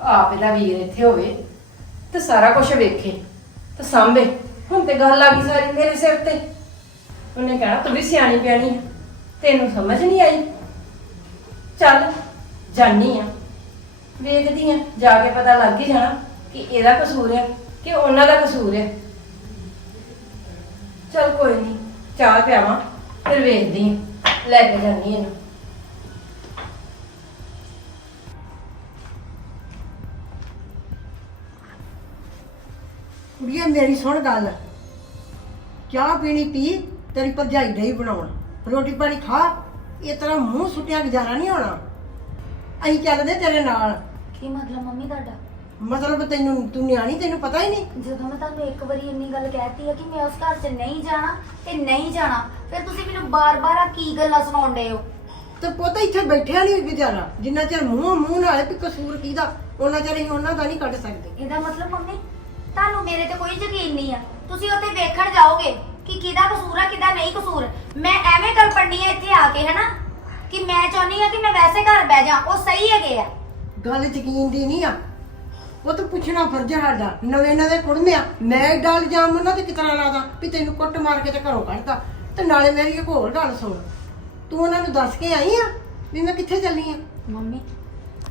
ਆਪ ਇਹਦਾ ਵੀਰ ਇੱਥੇ ਹੋਵੇ, ਤੇ ਸਾਰਾ ਕੁਝ ਵੇਖੇ, ਤੇ ਸਾਂਭੇ। ਹੁਣ ਤੇ ਗੱਲ ਆ ਗਈ ਸਾਰੀ ਮੇਰੇ ਸਿਰ ਤੇ। ਉਹਨੇ ਕਹਿਣਾ, ਤੂੰ ਵੀ ਸਿਆਣੀ ਪਿਆਣੀ ਆ, ਤੈਨੂੰ ਸਮਝ ਨਹੀਂ ਆਈ? ਚੱਲ ਜਾਨੀ ਆ। ਵੇਖਦੀ ਆ, ਜਾ ਕੇ ਪਤਾ ਲੱਗ ਹੀ ਜਾਣਾ ਕਿ ਇਹਦਾ ਕਸੂਰ ਹੈ ਕਿ ਉਹਨਾਂ ਦਾ ਕਸੂਰ ਹੈ ਚੱਲ ਕੋਈ ਨਹੀਂ ਚਾਹ ਪਿਆਵਾਂ, ਫਿਰ ਵੇਖਦੀ ਆ। ਲੈ ਕੇ ਜਾਨੀ ਇਹਨੂੰ। ਕੁੜੀਏ ਮੇਰੀ ਸੁਣ ਗੱਲ। ਚਾਹ ਪੀਣੀ ਪੀ ਤੇਰੀ ਭਰਜਾਈ ਨਹੀਂ ਬਣਾਉਣ। ਰੋਟੀ ਪਾਣੀ ਖਾ ਇਹ ਤਰ੍ਹਾਂ ਮੂੰਹ ਸੁੱਟਿਆ ਗੁਜ਼ਾਰਾ ਨਹੀਂ ਹੋਣਾ। ਅਸੀਂ ਚੱਲਦੇ ਤੇਰੇ ਨਾਲ। ਕੀ ਮਤਲਬ ਮੰਮੀ ਤੁਹਾਡਾ? ਮਤਲਬ ਤੈਨੂੰ ਤੂੰ ਨਿਆਣੀ ਤੈਨੂੰ ਪਤਾ ਹੀ ਨਹੀਂ? ਜਦੋਂ ਮੈਂ ਤੁਹਾਨੂੰ ਇੱਕ ਵਾਰੀ ਇੰਨੀ ਗੱਲ ਕਹਿਤੀ ਹੈ ਕਿ ਮੈਂ ਉਸ ਘਰ 'ਚ ਨਹੀਂ ਜਾਣਾ ਤੇ ਨਹੀਂ ਜਾਣਾ ਫਿਰ ਤੁਸੀਂ ਮੈਨੂੰ ਬਾਰ-ਬਾਰ ਆ ਕੀ ਗੱਲਾਂ ਸੁਣਾਉਂਦੇ ਹੋ? ਤੇ ਪੁੱਤ ਇੱਥੇ ਬੈਠਿਆ ਨਹੀਂ ਗੁਜ਼ਾਰਾ। ਜਿੰਨਾ ਚਿਰ ਮੂੰਹ ਮੂੰਹ ਨਾਲੇ ਵੀ ਕਸੂਰ ਕਿਹਦਾ ਉਹਨਾਂ ਚਿਰ ਅਸੀਂ ਉਹਨਾਂ ਦਾ ਨਹੀਂ ਕੱਢ ਸਕਦੇ। ਇਹਦਾ ਮਤਲਬ ਮੰਮੀ ਤੁਹਾਨੂੰ ਮੇਰੇ ਤੇ ਕੋਈ ਯਕੀਨ ਨਹੀਂ ਆ। ਤੁਸੀਂ ਉੱਥੇ ਵੇਖਣ ਜਾਓਗੇ ਕਿ ਕਿਹਦਾ ਕਸੂਰ ਆ ਕਿਹਦਾ ਨਹੀਂ ਕਸੂਰ। ਮੈਂ ਐਵੇਂ ਕਲਪਣੀ ਆ ਇੱਥੇ ਆ ਕੇ ਹਨਾ? ਕਿ ਮੈਂ ਚਾਹੁੰਦੀ ਆ ਕਿ ਮੈਂ ਵੈਸੇ ਘਰ ਬਹਿ ਜਾ ਉਹ ਸਹੀ ਹੈਗੇ ਆ। ਗੱਲ ਯਕੀਨ ਦੀ ਨਹੀਂ ਆ। ਉਹ ਤਾਂ ਪੁੱਛਣਾ ਫਰਜ਼ ਹੈ ਸਾਡਾ। ਨਵੇਂ ਨਵੇਂ ਕੁੜਮਿਆ ਮੈਂ ਡਾਲ ਜਾਮ ਉਹਨਾਂ ਤੇ ਕਿਤਨਾ ਲਾਦਾ ਵੀ ਤੈਨੂੰ ਕੁੱਟ ਮਾਰ ਕੇ ਤੇ ਘਰੋਂ ਕੱਢਦਾ ਤੇ ਨਾਲੇ ਮੇਰੀ ਇੱਕ ਹੋਰ ਗੱਲ ਸੁਣ। ਤੂੰ ਉਹਨਾਂ ਨੂੰ ਦੱਸ ਕੇ ਆਈ ਆ ਵੀ ਮੈਂ ਕਿੱਥੇ ਚੱਲੀ ਆ? ਮੰਮੀ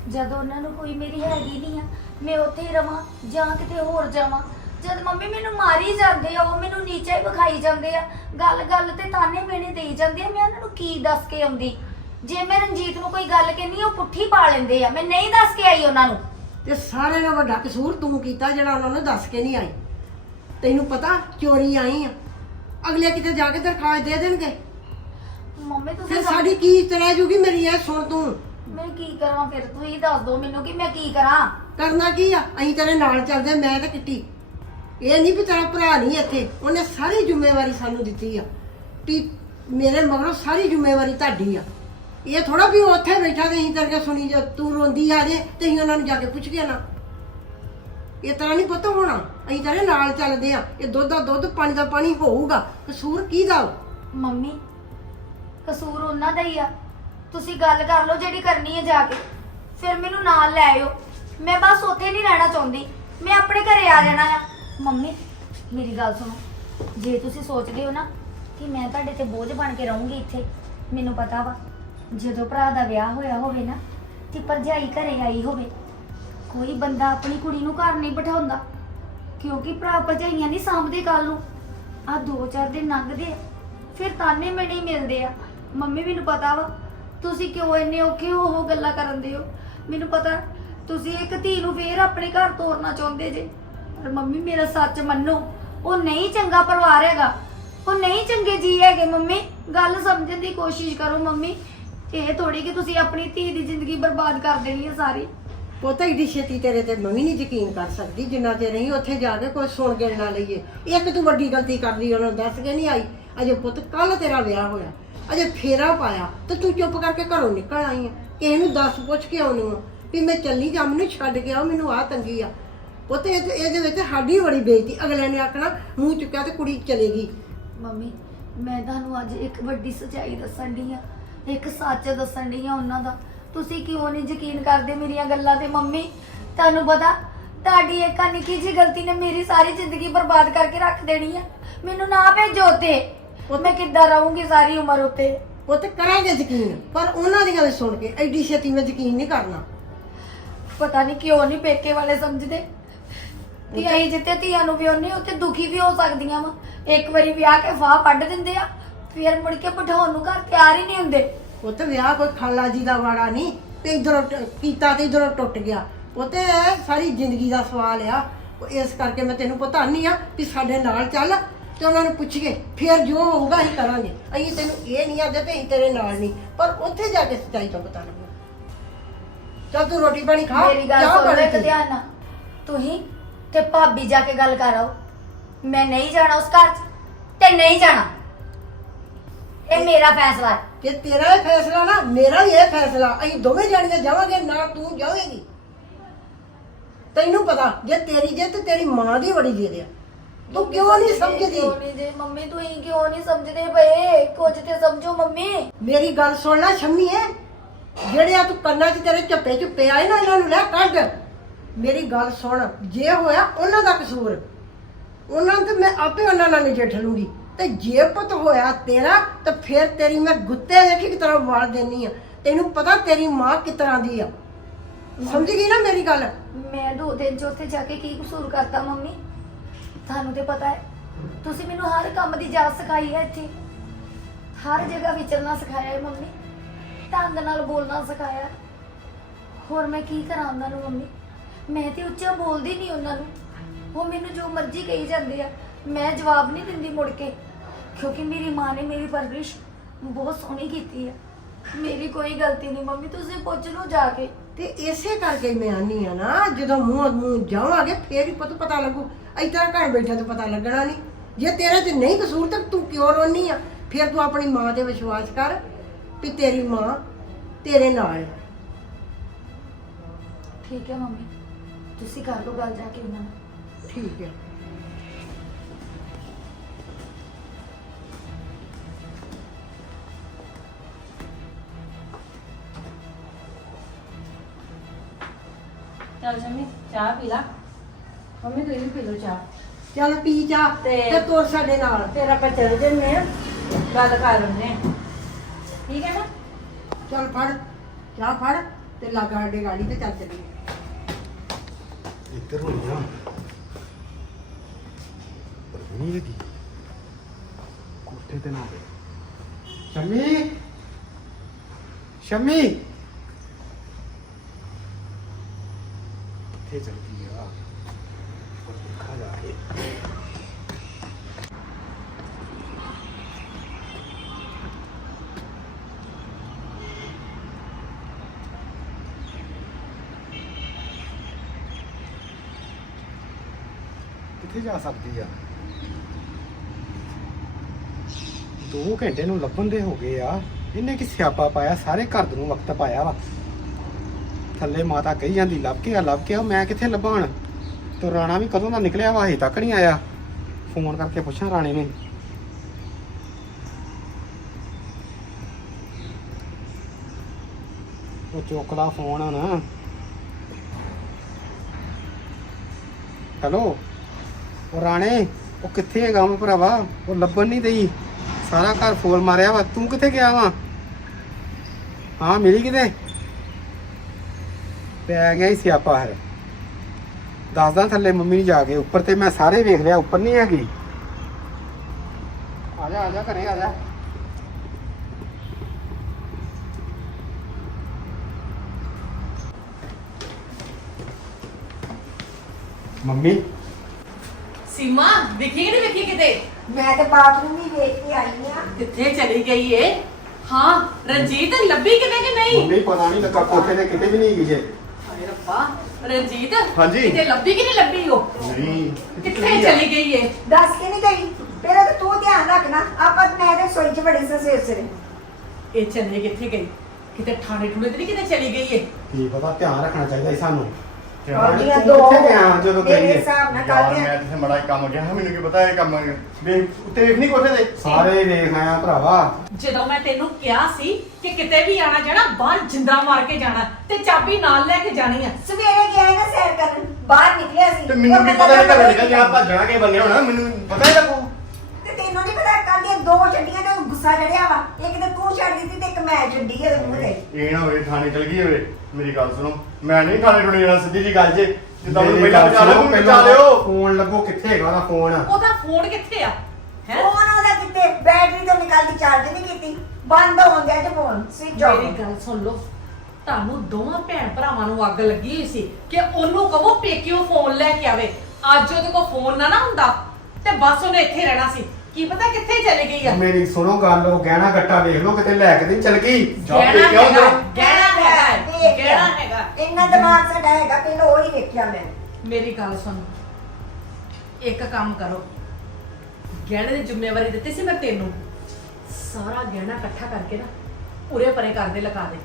ਜਦੋਂ ਉਹਨਾਂ ਨੂੰ ਕੋਈ ਮੇਰੀ ਹੈਗੀ ਨਹੀਂ ਆ ਮੈਂ ਉੱਥੇ ਹੀ ਰਵਾਂ ਜਾਂ ਕਿਤੇ ਹੋਰ ਜਾਵਾਂ। ਜਦ ਮੰਮੀ ਮੈਨੂੰ ਮਾਰੀ ਜਾਂਦੇ ਆ ਉਹ ਮੈਨੂੰ ਨੀਚੇ ਹੀ ਵਿਖਾਈ ਜਾਂਦੇ ਆ ਗੱਲ ਗੱਲ ਤੇ ਤਾਨੇ ਮੇਨੇ ਦੇਈ ਜਾਂਦੇ ਆ ਮੈਂ ਉਹਨਾਂ ਨੂੰ ਕੀ ਦੱਸ ਕੇ ਆਉਂਦੀ? ਜੇ ਮੈਂ ਰਣਜੀਤ ਨੂੰ ਕੋਈ ਗੱਲ ਕਹਿੰਦੀ ਉਹ ਪੁੱਠੀ ਪਾ ਲੈਂਦੇ ਆ ਮੈਂ ਨਹੀਂ ਦੱਸ ਕੇ ਆਈ ਉਹਨਾਂ ਨੂੰ। ਤੇ ਸਾਰੇ ਨਾਲੋਂ ਵੱਡਾ ਕਸੂਰ ਤੂੰ ਕੀਤਾ ਜਿਹੜਾ ਉਹਨਾਂ ਨੂੰ ਦੱਸ ਕੇ ਨਹੀਂ ਆਈ। ਤੈਨੂੰ ਪਤਾ ਚੋਰੀ ਆਈ ਆ। ਅਗਲੇ ਕਿਤੇ ਜਾ ਕੇ ਦਰਖਾਸਤ ਦੇ ਦੇਣਗੇ। ਮੰਮੀ ਫਿਰ ਤੁਸੀਂ ਸਾਡੀ ਕੀ ਇੱਜ਼ਤ ਰਹਿ ਜੂਗੀ ਮੇਰੀ ਇਹ ਸੁਣ ਤੂੰ। ਮੈਂ ਕੀ ਕਰਾਂ ਫਿਰ? ਤੁਸੀਂ ਦੱਸ ਦਿਓ ਮੈਨੂੰ ਕਿ ਮੈਂ ਕੀ ਕਰਾਂ? ਕਰਨਾ ਕੀ ਆ? ਅਸੀਂ ਤੇਰੇ ਨਾਲ ਚੱਲਦੇ ਮੈਂ ਤੇ ਕਿੱਟੀ। ਇਹ ਨਹੀਂ ਵੀ ਤੇਰਾ ਭਰਾ ਨਹੀਂ ਇੱਥੇ। ਉਹਨੇ ਸਾਰੀ ਜ਼ਿੰਮੇਵਾਰੀ ਸਾਨੂੰ ਦਿੱਤੀ ਆ। ਵੀ ਮੇਰੇ ਮਗਰੋਂ ਸਾਰੀ ਜ਼ਿੰਮੇਵਾਰੀ ਤੁਹਾਡੀ ਆ। ਇਹ ਥੋੜਾ ਵੀ ਉਹ ਉੱਥੇ ਬੈਠਾ ਤੇ ਅਸੀਂ ਤੇਰੇ ਸੁਣੀ ਜਾ ਤੂੰ ਰੋਂਦੀ ਆ ਜੇ ਤੇ ਅਸੀਂ ਉਹਨਾਂ ਨੂੰ ਜਾ ਕੇ ਪੁੱਛ ਗਿਆ ਨਾ ਇਹ ਤਰ੍ਹਾਂ ਨਹੀਂ ਪਤਾ ਹੋਣਾ। ਅਸੀਂ ਤੇਰੇ ਨਾਲ ਚੱਲਦੇ ਆ। ਇਹ ਦੁੱਧ ਦਾ ਦੁੱਧ ਪਾਣੀ ਦਾ ਪਾਣੀ ਹੋਊਗਾ। ਕਸੂਰ ਕਿਹਦਾ ਵਾ? ਮੰਮੀ ਕਸੂਰ ਉਹਨਾਂ ਦਾ ਹੀ ਆ। ਤੁਸੀਂ ਗੱਲ ਕਰ ਲਓ ਜਿਹੜੀ ਕਰਨੀ ਹੈ ਜਾ ਕੇ। ਫਿਰ ਮੈਨੂੰ ਨਾਲ ਲੈ ਆਇਓ। ਮੈਂ ਬਸ ਉੱਥੇ ਨਹੀਂ ਰਹਿਣਾ ਚਾਹੁੰਦੀ। ਮੈਂ ਆਪਣੇ ਘਰੇ ਆ ਜਾਣਾ ਆ। ਮੰਮੀ, ਮੇਰੀ ਗੱਲ ਸੁਣੋ। ਜੇ ਤੁਸੀਂ ਸੋਚਦੇ ਹੋ ਨਾ ਕਿ ਮੈਂ ਤੁਹਾਡੇ ਤੇ ਬੋਝ ਬਣ ਕੇ ਰਹੂੰਗੀ ਇੱਥੇ, ਮੈਨੂੰ ਪਤਾ ਵਾ, ਜਦੋਂ ਭਰਾ ਦਾ ਵਿਆਹ ਹੋਇਆ ਹੋਵੇ ਨਾ, ਤੇ ਭਰਜਾਈ ਘਰੇ ਆਈ ਹੋਵੇ, ਕੋਈ ਬੰਦਾ ਆਪਣੀ ਕੁੜੀ ਨੂੰ ਘਰ ਨਹੀਂ ਬਿਠਾਉਂਦਾ, ਕਿਉਂਕਿ ਭਰਾ ਭਰਜਾਈਆਂ ਨਹੀਂ ਸਾਂਭਦੇ ਕੱਲ ਨੂੰ। ਆ ਦੋ ਚਾਰ ਦਿਨ ਲੰਘਦੇ ਆ, ਫਿਰ ਤਾਨੇ ਮੇਰੇ ਹੀ ਮਿਲਦੇ ਆ। ਮੰਮੀ, ਮੈਨੂੰ ਪਤਾ ਵਾ ਤੁਸੀਂ ਕਿਉਂ ਇੰਨੇ ਔਖੇ ਹੋ ਹੋ ਗੱਲਾਂ ਕਰਨ ਦੇ ਹੋ ਮੈਨੂੰ ਪਤਾ, ਤੁਸੀਂ ਇੱਕ ਧੀ ਨੂੰ ਫੇਰ ਆਪਣੇ ਘਰ ਤੋਰਨਾ ਚਾਹੁੰਦੇ ਜੇ। ਪਰ ਮੰਮੀ, ਮੇਰਾ ਸੱਚ ਮੰਨੋ, ਉਹ ਨਹੀਂ ਚੰਗਾ ਪਰਿਵਾਰ ਹੈਗਾ। ਉਹ ਨਹੀਂ ਚੰਗੇ ਜੀ ਹੈਗੇ ਮੰਮੀ। ਗੱਲ ਸਮਝਣ ਦੀ ਕੋਸ਼ਿਸ਼ ਕਰੋ ਮੰਮੀ। ਇਹ ਥੋੜੀ ਕਿ ਤੁਸੀਂ ਆਪਣੀ ਧੀ ਦੀ ਜ਼ਿੰਦਗੀ ਬਰਬਾਦ ਕਰ ਦੇਣੀ ਹੈ ਸਾਰੀ। ਪੁੱਤ, ਏਡੀ ਛੇਤੀ ਤੇਰੇ ਤੇ ਮੈਂ ਵੀ ਨਹੀਂ ਯਕੀਨ ਕਰ ਸਕਦੀ, ਜਿੰਨਾ ਚਿਰ ਅਸੀਂ ਉੱਥੇ ਜਾ ਕੇ ਕੋਈ ਸੁਣ ਕੇ ਨਾ ਲਈਏ। ਇੱਕ ਤੂੰ ਵੱਡੀ ਗਲਤੀ ਕਰਦੀ ਉਹਨਾਂ ਨੂੰ ਦੱਸ ਕੇ ਨਹੀਂ ਆਈ। ਅਜੇ ਪੁੱਤ ਕੱਲ ਤੇਰਾ ਵਿਆਹ ਹੋਇਆ। ਅਜੇ ਫੇਰਾ ਪਾਇਆ ਤੇ ਤੂੰ ਚੁੱਪ ਕਰਕੇ ਘਰੋਂ ਨਿਕਲ ਆਈ ਆ। ਕਿਸੇ ਨੂੰ ਦੱਸ ਪੁੱਛ ਕੇ ਆਉਣੀ ਆ ਵੀ ਮੈਂ ਚੱਲੀ ਜਾਂ ਮੈਨੂੰ ਛੱਡ ਕੇ ਆਓ, ਮੈਨੂੰ ਆ ਤੰਗੀ ਆ। ਪੁੱਤ, ਇਹ ਇਹਦੇ ਵਿੱਚ ਸਾਡੀ ਬੜੀ ਬੇਇੱਜ਼ਤੀ। ਅਗਲੇ ਨੇ ਆਖਣਾ, ਮੂੰਹ ਚੁੱਕਿਆ ਤੇ ਕੁੜੀ ਚਲੇਗੀ ਮੰਮੀ, ਮੈਂ ਤੁਹਾਨੂੰ ਅੱਜ ਇੱਕ ਵੱਡੀ ਸੱਚਾਈ ਦੱਸਣ ਦੀ ਆ। ਇੱਕ ਸੱਚ ਦੱਸਣ ਦੀ ਆ ਉਹਨਾਂ ਦਾ। ਤੁਸੀਂ ਕਿਉਂ ਨਹੀਂ ਯਕੀਨ ਕਰਦੇ ਮੇਰੀਆਂ ਗੱਲਾਂ ਤੇ, ਮੰਮੀ? ਤੁਹਾਨੂੰ ਪਤਾ, ਤੁਹਾਡੀ ਇੱਕ ਆਹ ਨਿੱਕੀ ਜਿਹੀ ਗਲਤੀ ਨੇ ਮੇਰੀ ਸਾਰੀ ਜ਼ਿੰਦਗੀ ਬਰਬਾਦ ਕਰਕੇ ਰੱਖ ਦੇਣੀ ਆ। ਮੈਨੂੰ ਨਾ ਭੇਜੋ ਤੇ ਉੱਤੇ ਮੈਂ ਕਿੱਦਾਂ ਰਹੂੰਗੀ ਸਾਰੀ ਉਮਰ ਉੱਤੇ? ਪੁੱਤ ਕਰਾਂਗੇ ਯਕੀਨ ਪਰ ਉਹਨਾਂ ਦੀ ਗੱਲ ਸੁਣ ਕੇ ਐਡੀ ਛੇਤੀ ਮੈਂ ਯਕੀਨ ਨਹੀਂ ਕਰਨਾ। ਪਤਾ ਨਹੀਂ ਕਿਉਂ ਨਹੀਂ ਪੇਕੇ ਵਾਲੇ ਸਮਝਦੇ। ਕਿ ਅਸੀਂ ਜਿੱਤੇ ਧੀਆਂ ਨੂੰ ਵਿਆਹੁੰਦੇ ਉੱਥੇ ਦੁਖੀ ਵੀ ਹੋ ਸਕਦੀਆਂ ਵਾ। ਇੱਕ ਵਾਰੀ ਵਿਆਹ ਕੇ ਫਾਹ ਕੱਢ ਦਿੰਦੇ ਆ ਫਿਰ ਮੁੜ ਕੇ ਬਿਠਾਉਣ ਨੂੰ ਘਰ ਤਿਆਰ ਹੀ ਨਹੀਂ ਹੁੰਦੇ। ਪੁੱਤ ਵਿਆਹ ਕੋਈ ਖਾਲਾ ਜੀ ਦਾ ਵਾੜਾ ਨਹੀਂ ਤੇ ਇਧਰੋਂ ਕੀਤਾ ਤੇ ਇਧਰੋਂ ਟੁੱਟ ਗਿਆ। ਪੁੱਤ ਇਹ ਸਾਰੀ ਜ਼ਿੰਦਗੀ ਦਾ ਸਵਾਲ ਆ। ਉਹ ਇਸ ਕਰਕੇ ਮੈਂ ਤੈਨੂੰ ਪਤਾ ਨਹੀਂ ਆ ਵੀ ਸਾਡੇ ਨਾਲ ਚੱਲ ਤੇ ਉਹਨਾਂ ਨੂੰ ਪੁੱਛੀਏ ਫਿਰ ਜੋ ਹੋਊਗਾ ਅਸੀਂ ਕਰਾਂਗੇ। ਅਸੀਂ ਤੈਨੂੰ ਇਹ ਨਹੀਂ ਆਦੇ ਤੇ ਅਸੀਂ ਤੇਰੇ ਨਾਲ ਨਹੀਂ ਪਰ ਉੱਥੇ ਜਾ ਕੇ ਸੱਚਾਈ ਤੋਂ ਪਤਾ ਲੱਗੂ। ਚੱਲ ਤੂੰ ਰੋਟੀ ਪਾਣੀ ਖਾ ਮੇਰੀ ਗੱਲ ਸੁਣ ਲੈ ਪੀ। ਧਿਆਨ ਨਾਲ ਤੁਸੀਂ ਤੇ ਭਾਬੀ ਜਾ ਕੇ ਗੱਲ ਕਰ ਆਓ। ਮੈਂ ਨਹੀਂ ਜਾਣਾ ਉਸ ਘਰ 'ਚ ਤੇ ਨਹੀਂ ਜਾਣਾ। ਇਹ ਮੇਰਾ ਫੈਸਲਾ ਹੈ। ਜੇ ਤੇਰਾ ਇਹ ਫੈਸਲਾ ਨਾ ਮੇਰਾ ਵੀ ਇਹ ਫੈਸਲਾ ਅਸੀਂ ਦੋਵੇਂ ਜਾਣੀਆਂ ਜਾਵਾਂਗੇ ਨਾ ਤੂੰ ਜਾਵੇਂਗੀ। ਤੈਨੂੰ ਪਤਾ ਜੇ ਤੇਰੀ ਜੇ ਤੇ ਤੇਰੀ ਮਾਂ ਦੀ ਬੜੀ ਦੇ ਆ। ਤੂੰ ਕਿਉਂ ਨਹੀਂ ਸਮਝਦੀ? ਕਿਉਂ ਨਹੀਂ ਮੰਮੀ ਤੁਸੀਂ ਕਿਉਂ ਨਹੀਂ ਸਮਝਦੇ ਬਈ? ਕੁਝ ਤੇ ਸਮਝੋ ਮੰਮੀ। ਮੇਰੀ ਗੱਲ ਸੁਣ ਲੈ ਸ਼ੰਮੀ ਏ। ਜਿਹੜੇ ਆ ਤੂੰ ਕੰਨਾਂ 'ਚ ਤੇਰੇ ਝੱਪੇ ਝੁੱਪੇ ਆਏ ਨਾ ਇਹਨਾਂ ਨੂੰ ਲੈ ਕੱਢ। ਮੇਰੀ ਗੱਲ ਸੁਣ ਜੇ ਹੋਇਆ ਉਹਨਾਂ ਦਾ ਕਸੂਰ। ਉਹਨਾਂ ਤੇ ਮੈਂ ਆਪੇ ਉਹਨਾਂ ਨਾਲ ਨਜਿੱਠ ਲੂੰਗੀ। ਤੇ ਜੇ ਪੁੱਤ ਹੋਇਆ ਤੇਰਾ ਤਾਂ ਫਿਰ ਤੇਰੀ ਮੈਂ ਗੁੱਤੇ ਵੇਖੀ ਕਿ ਤਰ੍ਹਾਂ ਵਾਲ ਦੇਣੀ ਆ। ਤੈਨੂੰ ਪਤਾ ਤੇਰੀ ਮਾਂ ਕਿਸ ਤਰ੍ਹਾਂ ਦੀ ਆ। ਸਮਝ ਗਈ ਨਾ ਮੇਰੀ ਗੱਲ? ਮੈਂ ਦੋ ਦਿਨ ਚ ਉੱਥੇ ਜਾ ਕੇ ਕੀ ਕਸੂਰ ਕਰਤਾ ਮੰਮੀ? ਤੁਹਾਨੂੰ ਤੇ ਪਤਾ ਹੈ, ਤੁਸੀਂ ਮੈਨੂੰ ਹਰ ਕੰਮ ਦੀ ਜਾਚ ਸਿਖਾਈ ਹੈ ਇੱਥੇ। ਹਰ ਜਗ੍ਹਾ ਵਿਚਰਨਾ ਸਿਖਾਇਆ ਹੈ ਮੰਮੀ, ਢੰਗ ਨਾਲ ਬੋਲਣਾ ਸਿਖਾਇਆ। ਹੋਰ ਮੈਂ ਕੀ ਕਰਾਂ ਉਹਨਾਂ ਨੂੰ ਮੰਮੀ? ਮੈਂ ਤੇ ਉੱਚਾ ਬੋਲਦੀ ਨਹੀਂ ਉਹਨਾਂ ਨੂੰ। ਉਹ ਮੈਨੂੰ ਜੋ ਮਰਜ਼ੀ ਕਹੀ ਜਾਂਦੇ ਆ, ਮੈਂ ਜਵਾਬ ਨਹੀਂ ਦਿੰਦੀ ਮੁੜ ਕੇ। ਕਿਉਂਕਿ ਮੇਰੀ ਮਾਂ ਨੇ ਮੇਰੀ ਪਰਵਰਿਸ਼ ਬਹੁਤ ਸੋਹਣੀ ਕੀਤੀ ਹੈ। ਮੇਰੀ ਕੋਈ ਗਲਤੀ ਨਹੀਂ ਮੰਮੀ, ਤੁਸੀਂ ਪੁੱਛ ਲਓ ਜਾ ਕੇ। ਤੇ ਇਸੇ ਕਰਕੇ ਮੈਂ ਆਨੀ ਆ ਨਾ, ਜਦੋਂ ਮੂੰਹ ਮੂੰਹ ਜਾਵਾਂਗੇ, ਫੇਰ ਹੀ ਪੁੱਤ ਪਤਾ ਲੱਗੂ ਏਦਾਂ ਘਰ ਬੈਠਾ ਤਾਂ ਪਤਾ ਲੱਗਣਾ ਨਹੀਂ। ਜੇ ਤੇਰੇ 'ਚ ਨਹੀਂ ਕਸੂਰ ਤਾਂ ਤੂੰ ਕਿਉਂ ਰੋਨੀ ਆ? ਫਿਰ ਤੂੰ ਆਪਣੀ ਮਾਂ ਤੇ ਵਿਸ਼ਵਾਸ ਕਰ ਵੀ ਤੇਰੀ ਮਾਂ ਤੇਰੇ ਨਾਲ ਹੈ। ਠੀਕ ਹੈ ਮੰਮੀ। ਤੁਸੀਂ ਕਰ ਲਓ ਗੱਲ ਜਾ ਕੇ ਉਹਨਾਂ ਨਾਲ। ਠੀਕ ਹੈ। ਚੱਲ ਜੰਮੀ ਚਾਹ ਪੀ ਲਾ। ਮੰਮੀ ਤੂੰ ਵੀ ਪੀ ਲਓ ਚਾਹ। ਚੱਲ ਪੀ ਜਾ ਤੇ- ਤੇ ਤੁਰ ਸਾਡੇ ਨਾਲ। ਤੇਰਾ ਆਪਾਂ ਚੱਲ ਜੰਨੇ ਆ। ਗੱਲ ਕਰ ਲੈਂਦੇ ਆ। ਠੀਕ ਹੈ ਨਾ? ਚੱਲ ਫੜ ਚਾਹ ਫੜ ਤੇ ਲਾਗਾ ਸਾਡੇ ਗਾੜੀ ਤੇ ਚੱਲ ਚੱਲੀਏ। ਇੱਧਰ ਹੋਣੀ ਆ ਪਰ ਨਹੀਂ ਲੱਗੀ। ਕੋਠੇ ਤੇ ਨਾ ਗਏ ਸ਼ਮੀ! ਸ਼ਮੀ! ਕਿੱਥੇ ਚਲ ਗਈ ਆ ਪਰ ਦੇਖਾ ਜਾ ਕੇ। ਕਿੱਥੇ ਜਾ ਸਕਦੀ ਆ? 2 ਘੰਟੇ ਨੂੰ ਲੱਭਣ ਦੇ ਹੋ ਗਏ ਆ। ਇਹਨੇ ਕਿ ਸਿਆਪਾ ਪਾਇਆ, ਸਾਰੇ ਘਰ ਨੂੰ ਵਕਤ ਪਾਇਆ ਵਾ। ਥੱਲੇ ਮਾਤਾ ਕਹੀ ਜਾਂਦੀ, ਲੱਭ ਕੇ ਆ, ਲੱਭ ਕੇ ਆ, ਮੈਂ ਕਿੱਥੇ ਲੱਭਾਂ ਤੇ ਰਾਣਾ ਵੀ ਕਦੋਂ ਦਾ ਨਿਕਲਿਆ ਵਾ, ਹਜੇ ਤੱਕ ਨਹੀਂ ਆਇਆ। ਫੋਨ ਕਰਕੇ ਪੁੱਛਾਂ ਰਾਣੇ ਨੇ। ਉਹ ਚੁੱਕ ਫੋਨ ਫੋਨ ਨਾ ਹੈਲੋ? ਉਹ ਰਾਣੇ, ਉਹ ਕਿੱਥੇ ਹੈਗਾ ਮੈਂ ਭਰਾਵਾ? ਉਹ ਲੱਭਣ ਨਹੀਂ ਦਈ। ਸਾਰਾ ਘਰ ਫੋਲ ਮਾਰਿਆ ਵਾ। ਤੂੰ ਕਿੱਥੇ ਗਿਆ ਵਾ? ਹਾਂ, ਮਿਲੀ ਕਿਤੇ? ਪੈ ਗਿਆ ਹੀ ਸਿਆਪਾ ਹੈ ਦੱਸਦਾ ਥੱਲੇ ਮੰਮੀ ਨੂੰ ਜਾ ਕੇ ਉੱਪਰ ਤੇ ਮੈਂ ਸਾਰੇ ਵੇਖ ਲਿਆ ਉੱਪਰ ਨਹੀਂ ਹੈਗੀ। ਆ ਜਾ ਆ ਜਾ ਘਰੇ ਆ ਜਾ। ਮੰਮੀ? ਸੀਮਾ ਦਿਖੀ ਕਿ ਨਹੀਂ ਦਿਖੀ ਕਿਤੇ? ਮੈਂ ਤੇ ਬਾਥਰੂਮ ਹੀ ਵੇਖ ਕੇ ਆਈ ਆ। ਕਿੱਥੇ ਚਲੀ ਗਈ ਏ? ਹਾਂ ਰਣਜੀਤ ਲੱਭੀ ਕਿਤੇ ਕਿ ਨਹੀਂ? ਮੰਮੀ ਪਤਾ ਨਹੀਂ ਲੱਗਾ ਕੋਠੇ ਤੇ ਕਿਤੇ ਵੀ ਨਹੀਂ ਗਈ ਜੇ। ਹਾਏ ਰੱਬਾ। ਰਣਜੀਤ ਹਾਂਜੀ। ਕਿਤੇ ਲੱਭੀ ਕਿ ਨਹੀਂ ਲੱਭੀ ਉਹ? ਨਹੀਂ ਕਿੱਥੇ ਚਲੀ ਗਈ ਏ? ਦੱਸ ਕੇ ਨਹੀਂ ਗਈ। ਪਹਿਲਾਂ ਤਾਂ ਤੂੰ ਧਿਆਨ ਰੱਖਣਾ ਆਪਾਂ ਤਾਂ ਮੈਂ ਤੇ ਸੋਈ ਚ ਬੜੀ ਸਾਂ ਸਵੇਰ ਸਵੇਰੇ। ਇਹ ਚਲੇ ਕਿੱਥੇ ਗਈ ਕਿਤੇ ਠਾਣੇ ਠੂਣੇ ਤੇ ਨਹੀਂ ਕਿਤੇ ਚਲੀ ਗਈ ਏ? ਕੀ ਪਤਾ ਧਿਆਨ ਰੱਖਣਾ ਚਾਹੀਦਾ ਸੀ ਸਾਨੂੰ। ਉਹਦੀਆਂ ਤੂੰ ਦੋ? ਕਿੱਥੇ ਗਿਆ ਜਦੋਂ ਮੇਰੇ ਹੈ? ਹਿਸਾਬ ਨਾਲ ਯਾਰ ਕੱਲ ਮੈਂ ਤੇ ਮੜਾ ਕੰਮ ਗਿਆ ਮੈਨੂੰ ਕੀ ਪਤਾ ਇਹ ਕੰਮ ਵੇਖ ਉੱਤੇ ਵੇਖ ਨਹੀਂ ਕੋਠੇ ਤੇ? ਸਾਰੇ ਵੇਖ ਆਇਆ ਭਰਾਵਾ। ਜਦੋਂ ਮੈਂ ਤੈਨੂੰ ਕਿਹਾ ਸੀ ਕਿ ਕਿਤੇ ਵੀ ਆਣਾ ਜਾਣਾ ਬਾਹਰ ਜਿੰਦਾ ਮਾਰ ਕੇ ਜਾਣਾ ਤੇ ਚਾਬੀ ਨਾਲ ਲੈ ਕੇ ਜਾਣੀ ਆ। ਸਵੇਰੇ ਗਿਆ ਨਾ ਸੈਰ ਕਰਨ ਬਾਹਰ ਨਿਕਲਿਆ ਸੀ। ਤੇ ਮੈਨੂੰ ਕੀ ਪਤਾ ਇਹ ਘਰੇ ਨਿਕਲ ਗਿਆ ਭੱਜਣਾ ਕੇ ਬੰਨੇ ਹੋਣਾ ਮੈਨੂੰ ਪਤਾ ਹੀ ਲੱਗੂ। ਤੇ ਨਹੀਂ ਪਤਾ ਕੱਲ ਦੀਆਂ ਦੋ ਛੱਡੀਆਂ ਤੇ ਗੁੱਸਾ ਚੜਿਆ ਵਾ। ਇੱਕ ਤੇ ਤੂੰ ਛੱਡ ਦਿੱਤੀ ਤੇ ਇੱਕ ਮੈਂ ਛੱਡੀ ਆ ਮੂੰਹ ਤੇ। ਇਹ ਨਾ ਹੋਵੇ ਥਾਣੇ ਚਲ ਗਈ ਹੋਵੇ। ਮੇਰੀ ਗੱਲ ਸੁਣੋ। ਮੈਂ ਨਹੀਂ ਥਾਣੇ ਟੁਣੇ ਜਾਣਾ ਸਿੱਧੀ ਜੀ ਗੱਲ ਜੇ। ਜਿੱਦਾਂ ਮੈਨੂੰ ਪਹਿਲਾਂ ਬਚਾ ਲਿਓ ਬਚਾ ਲਿਓ। ਫੋਨ ਲੱਭੋ ਕਿੱਥੇ ਹੈਗਾ ਉਹਦਾ ਫੋਨ? ਉਹਦਾ ਫੋਨ ਕਿੱਥੇ ਆ? ਹੈ? ਫੋਨ ਉਹਦਾ ਕਿਤੇ ਬੈਟਰੀ ਤੋਂ ਨਿਕਾਲ ਕੇ ਚਾਰਜ ਨਹੀਂ ਕੀਤੀ। ਬੰਦ ਹੋ ਗਿਆ ਜੇ ਫੋਨ। ਸਵਿਚ ਆਫ ਮੇਰੀ ਗੱਲ ਸੁਣ ਲਓ। ਤੁਹਾਨੂੰ ਦੋਵਾਂ ਭੈਣ ਭਰਾਵਾਂ ਨੂੰ ਅੱਗ ਲੱਗੀ ਹੋਈ ਸੀ ਕਿ ਉਹਨੂੰ ਕਹੋ ਪੇਕਿਓ ਫੋਨ ਲੈ ਕੇ ਆਵੇ। ਅੱਜ ਉਹਦੇ ਕੋਲ ਫੋਨ ਨਾ ਨਾ ਹੁੰਦਾ ਤੇ ਬਸ ਉਹਨੇ ਇੱਥੇ ਰਹਿਣਾ ਸੀ। ਕੀ ਪਤਾ ਕਿੱਥੇ ਚਲੀ ਗਈ ਆ? ਮੇਰੀ ਸੁਣੋ ਗੱਲ ਉਹ ਗਹਿਣਾ ਗੱਟਾ ਵੇਖ ਲਓ ਕਿਤੇ ਲੈ ਕੇ ਨਹੀਂ ਚਲ ਗਈ। ਗਹਿਣਾ ਕਿਉਂ ਹੈਗਾ? ਗਹਿਣਾ ਹੈਗਾ ਗਹਿਣਾ ਹੈਗਾ। ਇੰਨਾ ਦਿਮਾਗ ਸਾਡਾ ਹੈਗਾ ਪਹਿਲਾਂ ਉਹ ਹੀ ਵੇਖਿਆ ਮੈਂ। ਮੇਰੀ ਗੱਲ ਸੁਣ ਇੱਕ ਕੰਮ ਕਰੋ। ਗਹਿਣੇ ਦੀ ਜ਼ਿੰਮੇਵਾਰੀ ਦਿੱਤੀ ਸੀ ਮੈਂ ਤੈਨੂੰ। ਸਾਰਾ ਗਹਿਣਾ ਇਕੱਠਾ ਕਰਕੇ ਨਾ ਉਰੇ ਪਰੇ ਕਰਦੇ ਲਗਾ ਦੇ।